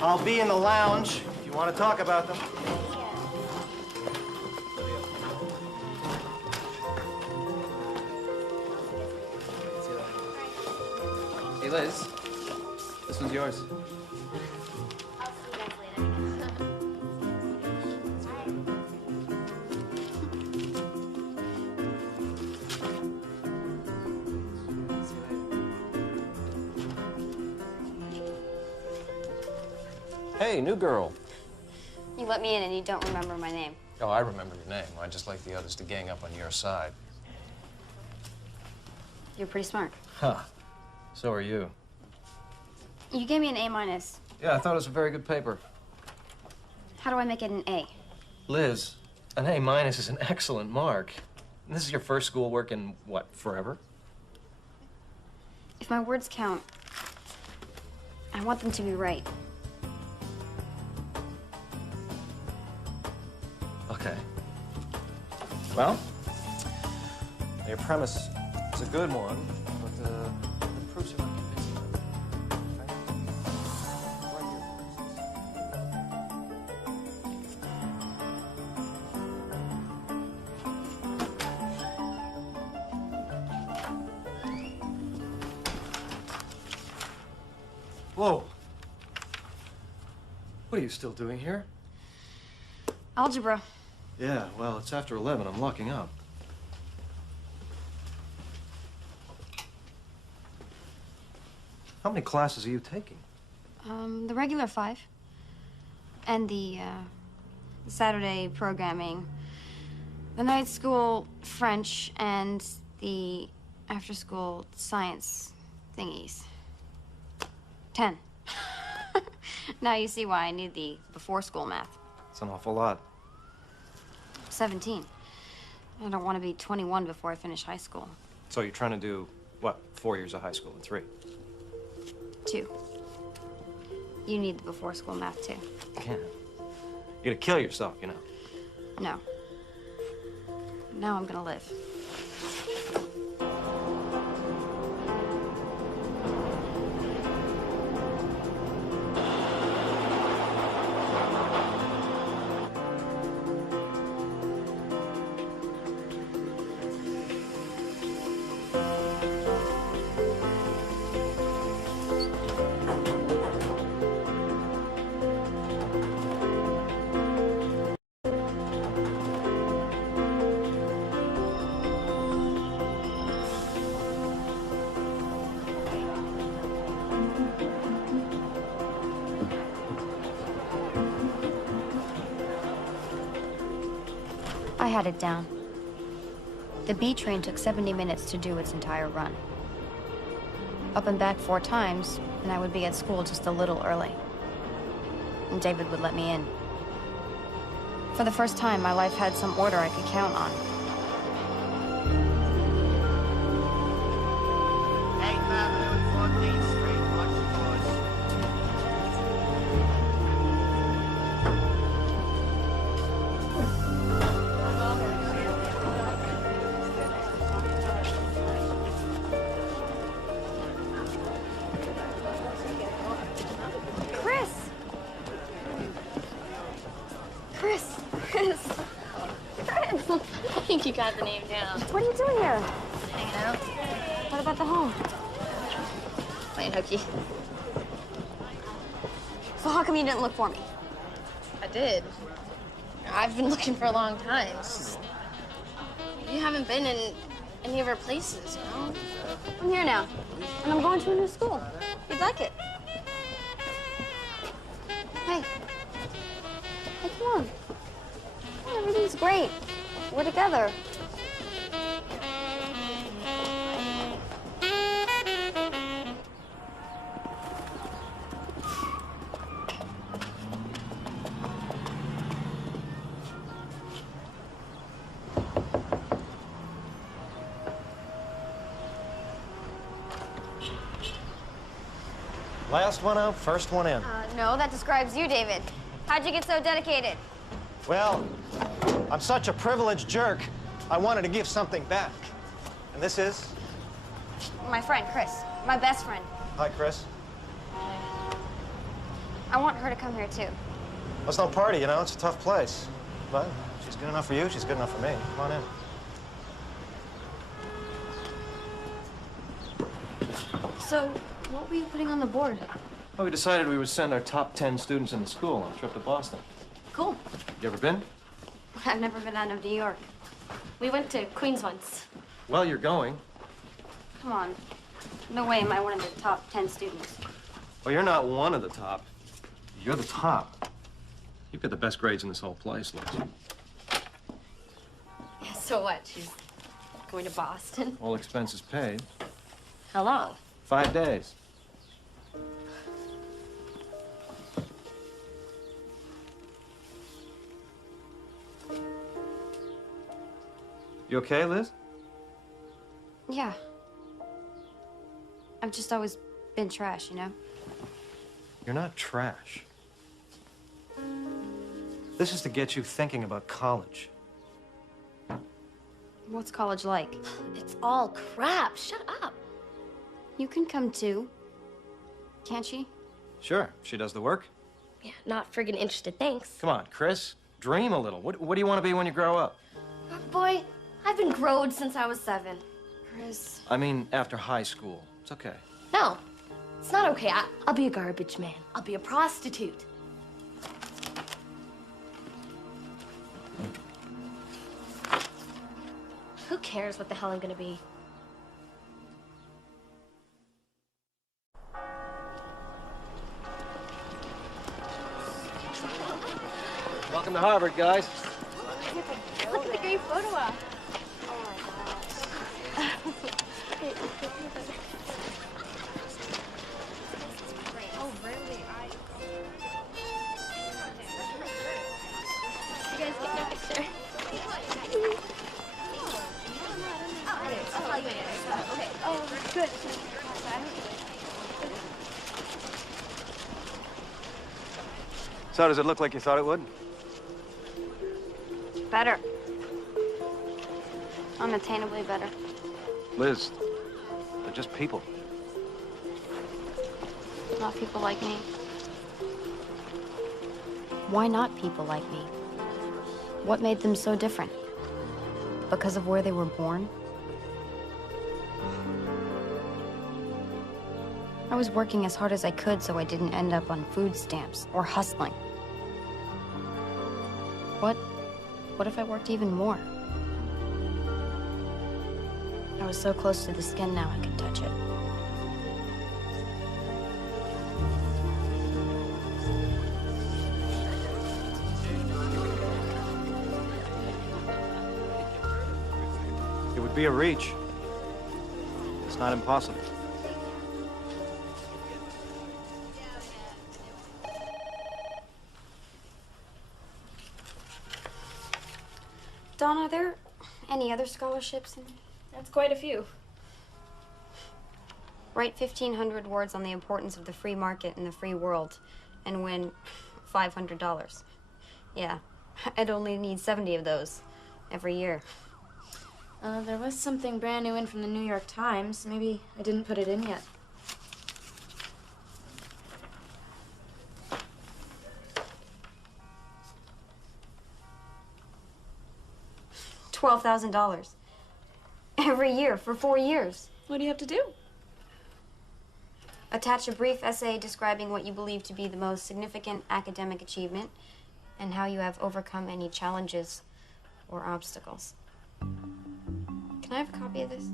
I'll be in the lounge if you want to talk about them. Hey, Liz. This one's yours. Hey, new girl. You let me in and you don't remember my name. Oh, I remember your name. I just like the others to gang up on your side. You're pretty smart. Huh. So are you. You gave me an A-. Yeah, I thought it was a very good paper. How do I make it an A? Liz, an A- is an excellent mark. And this is your first schoolwork in, what, forever? If my words count, I want them to be right. Okay. Well, your premise is a good one, but the proofs are not convincing. Whoa. What are you still doing here? Algebra. Yeah, well, it's after 11. I'm locking up. How many classes are you taking? The regular 5. And the Saturday programming. The night school French and the after-school science thingies. 10. Now you see why I need the before-school math. It's an awful lot. 17. I don't want to be 21 before I finish high school. So you're trying to do, what, 4 years of high school in 3? 2. You need the before-school math, too. Yeah. You're gonna kill yourself, you know. No. Now I'm gonna live. I had it down. The B train took 70 minutes to do its entire run. Up and back 4 times, and I would be at school just a little early. And David would let me in. For the first time, my life had some order I could count on. I think you got the name down. What are you doing here? Hanging out. What about the home? Playing hooky. So how come you didn't look for me? I did. I've been looking for a long time. It's just, you haven't been in any of our places, you know? I'm here now, and I'm going to a new school. You'd like it. Hey. Hey, come on. Everything's great. We're together. Last one out, first one in. No, that describes you, David. How'd you get so dedicated? Well, I'm such a privileged jerk, I wanted to give something back. And this is? My friend, Chris. My best friend. Hi, Chris. I want her to come here, too. Well, it's no party, you know, it's a tough place. But she's good enough for you, she's good enough for me. Come on in. So, what were you putting on the board? Well, we decided we would send our top 10 students in the school on a trip to Boston. Cool. You ever been? I've never been out of New York. We went to Queens once. Well, you're going. Come on. No way am I one of the top 10 students. Well, you're not one of the top. You're the top. You've got the best grades in this whole place, Liz. Yeah, so what? She's going to Boston? All expenses paid. How long? 5 days. You okay, Liz? Yeah. I've just always been trash, you know? You're not trash. This is to get you thinking about college. What's college like? It's all crap. Shut up. You can come too. Can't she? Sure, she does the work. Yeah, not friggin' interested, thanks. Come on, Chris. Dream a little. What do you want to be when you grow up? Boy, I've been growed since I was 7. Chris. I mean, after high school. It's okay. No, it's not okay. I'll be a garbage man. I'll be a prostitute. Who cares what the hell I'm gonna be? Welcome to Harvard, guys. Look at the great photo op. Oh, really? You guys get a picture? I'll tell you later. Okay. Oh, good. So does it look like you thought it would? Better. Unattainably better. Liz, they're just people. Not people like me. Why not people like me? What made them so different? Because of where they were born? I was working as hard as I could so I didn't end up on food stamps or hustling. What if I worked even more? I was so close to the skin now I could touch it. would be a reach. It's not impossible. Dawn, are there any other scholarships? That's quite a few. Write 1,500 words on the importance of the free market and the free world and win $500. Yeah, I'd only need 70 of those every year. There was something brand new in from the New York Times. Maybe I didn't put it in yet. $12,000 every year for 4 years. What do you have to do? Attach a brief essay describing what you believe to be the most significant academic achievement and how you have overcome any challenges or obstacles. Can I have a copy of this?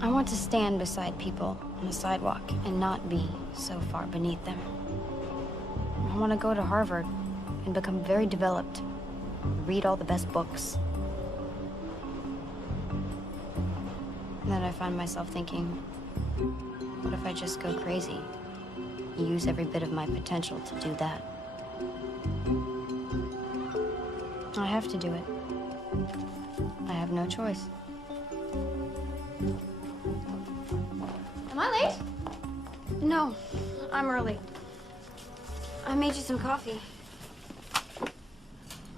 I want to stand beside people on the sidewalk and not be so far beneath them. I want to go to Harvard and become very developed, read all the best books. And then I find myself thinking, what if I just go crazy? Use every bit of my potential to do that. I have to do it. I have no choice. Am I late? No, I'm early. I made you some coffee.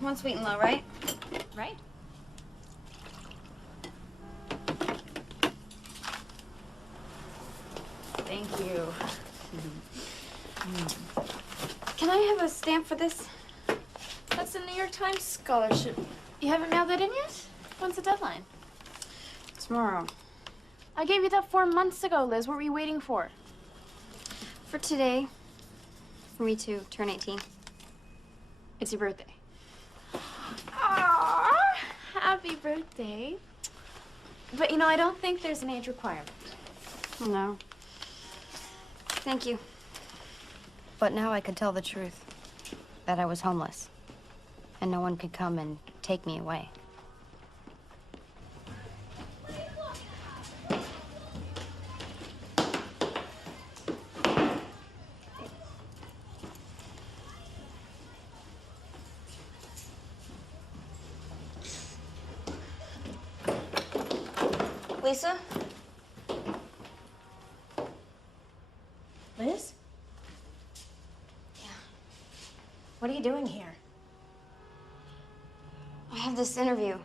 One sweet and low, right? Right. Thank you. Can I have a stamp for this? That's a New York Times scholarship. You haven't mailed that in yet? When's the deadline? Tomorrow. I gave you that form months ago, Liz. What were you waiting for? For today, for me to turn 18. It's your birthday. Aww, happy birthday. But you know, I don't think there's an age requirement. No. Thank you. But now I could tell the truth. That I was homeless. And no one could come and take me away. Lisa? Liz? Yeah. What are you doing here? I have this interview.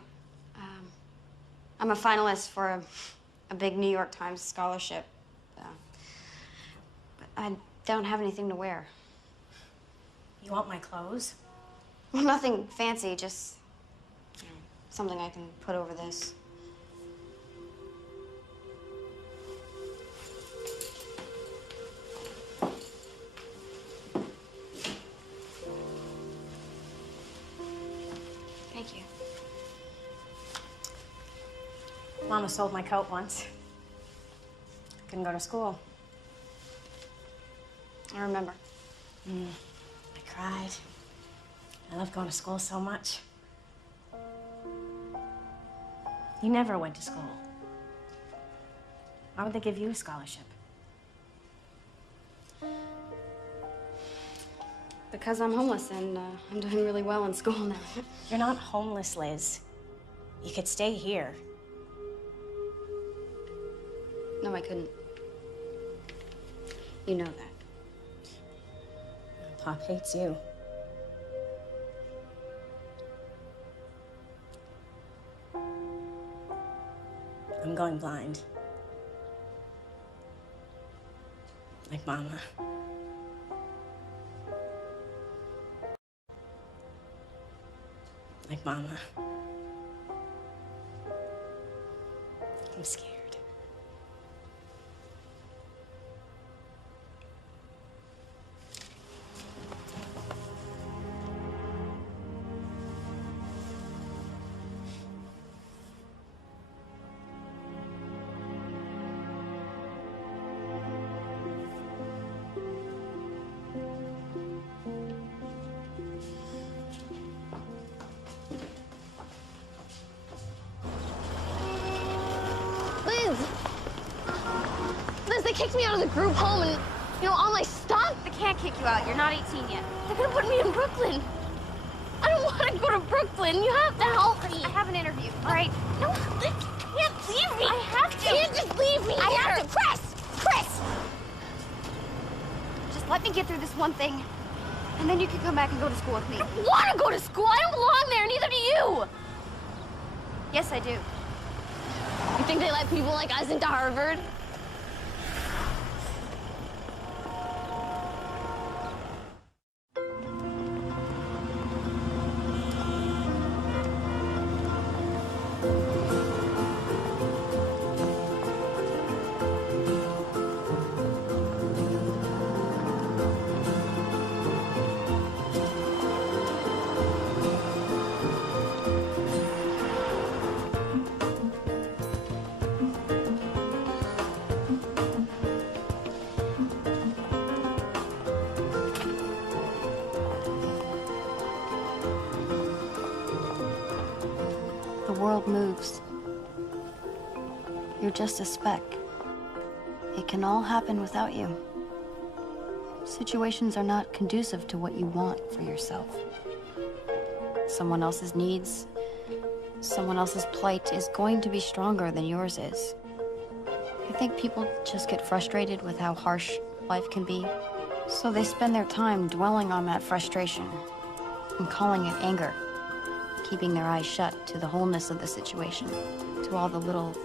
I'm a finalist for a big New York Times scholarship. But I don't have anything to wear. You want my clothes? Well, nothing fancy, just something I can put over this. Thank you. Mama sold my coat once. I couldn't go to school. I remember. I cried. I loved going to school so much. You never went to school. Why would they give you a scholarship? Because I'm homeless and I'm doing really well in school now. You're not homeless, Liz. You could stay here. No, I couldn't. You know that. Pop hates you. I'm going blind. Like Mama. Like Mama. I'm scared. kicked me out of the group home and, all my stuff. They can't kick you out. You're not 18 yet. They're gonna put me in Brooklyn. I don't want to go to Brooklyn. You have to help me. I have an interview, all right? No, you can't leave me. I have to. You can't just leave me I here. have to. Chris! Just let me get through this one thing, and then you can come back and go to school with me. I don't want to go to school. I don't belong there. Neither do you. Yes, I do. You think they let people like us into Harvard? The world moves. You're just a speck. It can all happen without you. Situations are not conducive to what you want for yourself. Someone else's needs, someone else's plight is going to be stronger than yours is. I think people just get frustrated with how harsh life can be, so they spend their time dwelling on that frustration and calling it anger, keeping their eyes shut to the wholeness of the situation, to all the little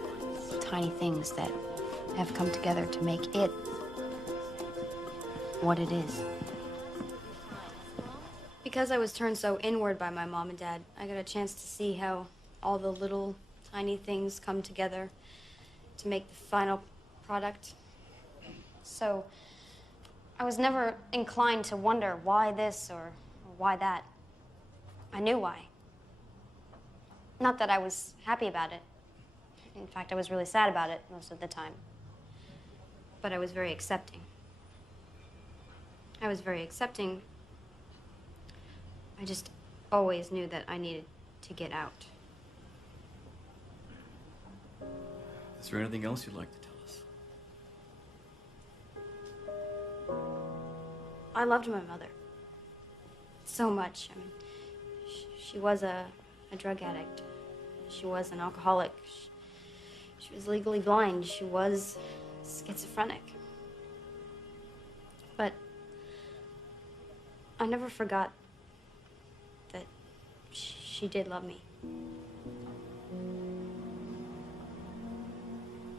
tiny things that have come together to make it what it is. Because I was turned so inward by my mom and dad, I got a chance to see how all the little tiny things come together to make the final product. So I was never inclined to wonder why this or why that. I knew why. Not that I was happy about it. In fact, I was really sad about it most of the time. But I was very accepting. I was very accepting. I just always knew that I needed to get out. Is there anything else you'd like to tell us? I loved my mother so much. I mean, she was a drug addict. She was an alcoholic. She was legally blind. She was schizophrenic. But I never forgot that she did love me.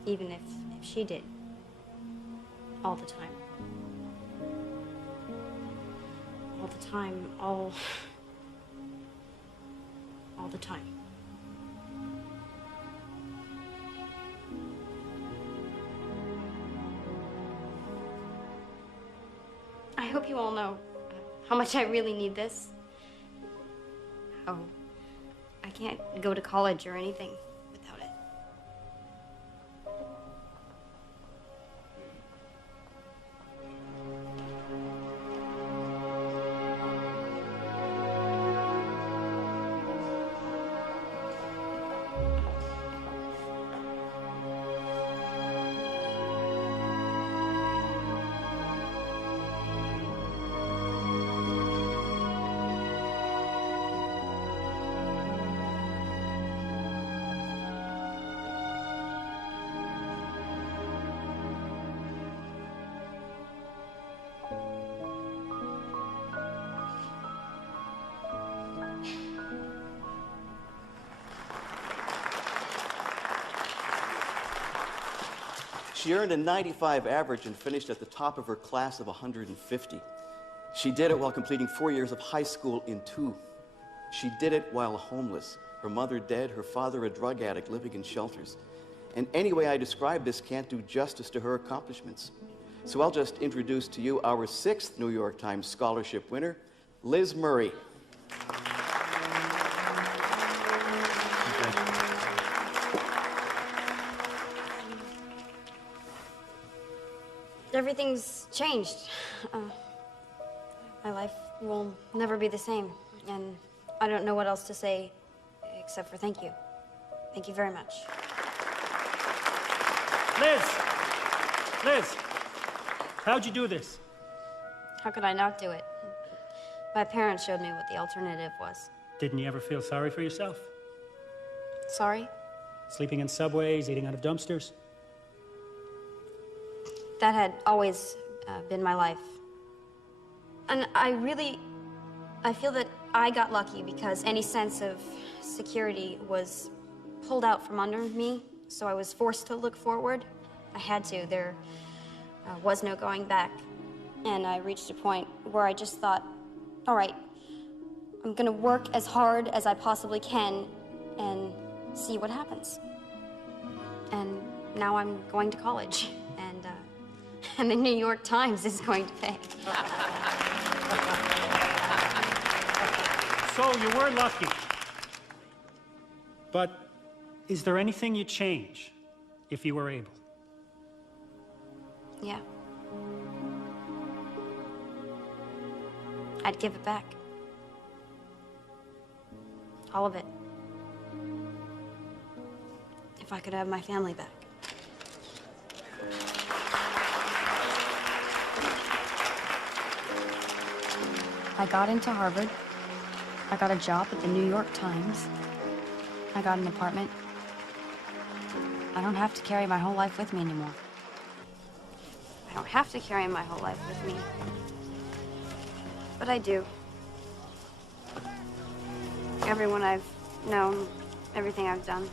Even if she did. All the time. All the time, all the time. I hope you all know how much I really need this. How I can't go to college or anything without it. She earned a 95 average and finished at the top of her class of 150. She did it while completing 4 years of high school in 2. She did it while homeless, her mother dead, her father a drug addict living in shelters. And any way I describe this can't do justice to her accomplishments. So I'll just introduce to you our 6th New York Times scholarship winner, Liz Murray. Everything's changed. My life will never be the same, and I don't know what else to say except for thank you. Thank you very much. Liz! How'd you do this? How could I not do it? My parents showed me what the alternative was. Didn't you ever feel sorry for yourself? Sorry? Sleeping in subways, eating out of dumpsters? That had always been my life. And I feel that I got lucky because any sense of security was pulled out from under me, so I was forced to look forward. I had to. There was no going back. And I reached a point where I just thought, all right, I'm gonna work as hard as I possibly can and see what happens. And now I'm going to college, and the New York Times is going to pay. So you were lucky. But is there anything you'd change if you were able? Yeah. I'd give it back. All of it. If I could have my family back. I got into Harvard. I got a job at the New York Times. I got an apartment. I don't have to carry my whole life with me anymore. I don't have to carry my whole life with me. But I do. Everyone I've known, everything I've done.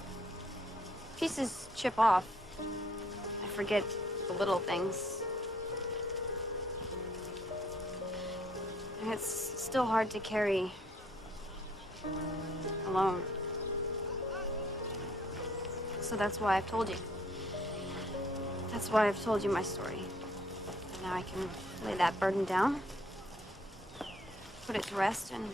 Pieces chip off. I forget the little things. And it's still hard to carry alone. So that's why I've told you. That's why I've told you my story. And now I can lay that burden down, put it to rest, and